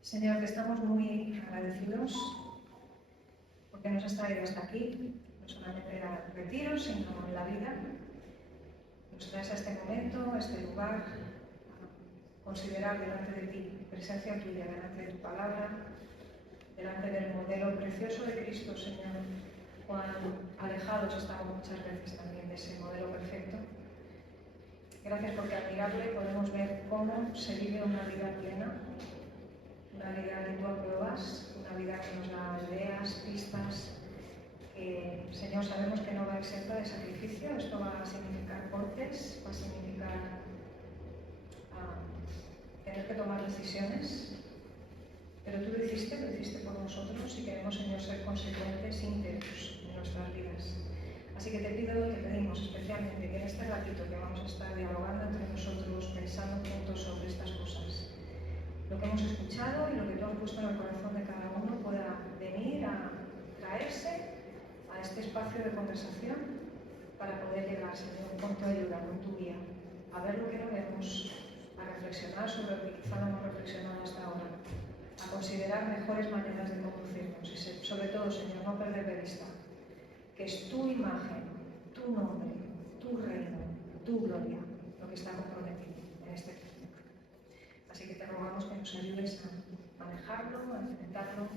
Señor, te estamos muy agradecidos porque nos has traído hasta aquí, no solamente en el retiro, sino en la vida. Nos traes a este momento, a este lugar, a considerar delante de ti, presencia tuya, delante de tu palabra, delante del modelo precioso de Cristo, Señor, cuán alejados estamos muchas veces también de ese modelo perfecto. Gracias porque al mirarle podemos ver cómo se vive una vida plena, una vida que tú apruebas, una vida que nos da ideas, pistas, que, Señor, sabemos que no va exenta de sacrificio. Esto va a significar cortes, va a significar tener que tomar decisiones, pero tú lo hiciste por nosotros y queremos, Señor, ser consecuentes, íntegros en nuestras vidas. Así que te pedimos especialmente que en este ratito que vamos a estar dialogando entre nosotros, pensando juntos sobre estas cosas, lo que hemos escuchado y lo que tú has puesto en el corazón de cada uno pueda venir a traerse a este espacio de conversación para poder llegar, Señor, con tu ayuda, con tu guía, a ver lo que no vemos, a reflexionar sobre lo que quizá no hemos reflexionado hasta ahora, a considerar mejores maneras de conducirnos y sobre todo, Señor, no perder de vista que es tu imagen, tu nombre, tu reino, tu gloria, lo que está comprometido en este tiempo. Así que te rogamos que nos ayudes a manejarlo, a enfrentarlo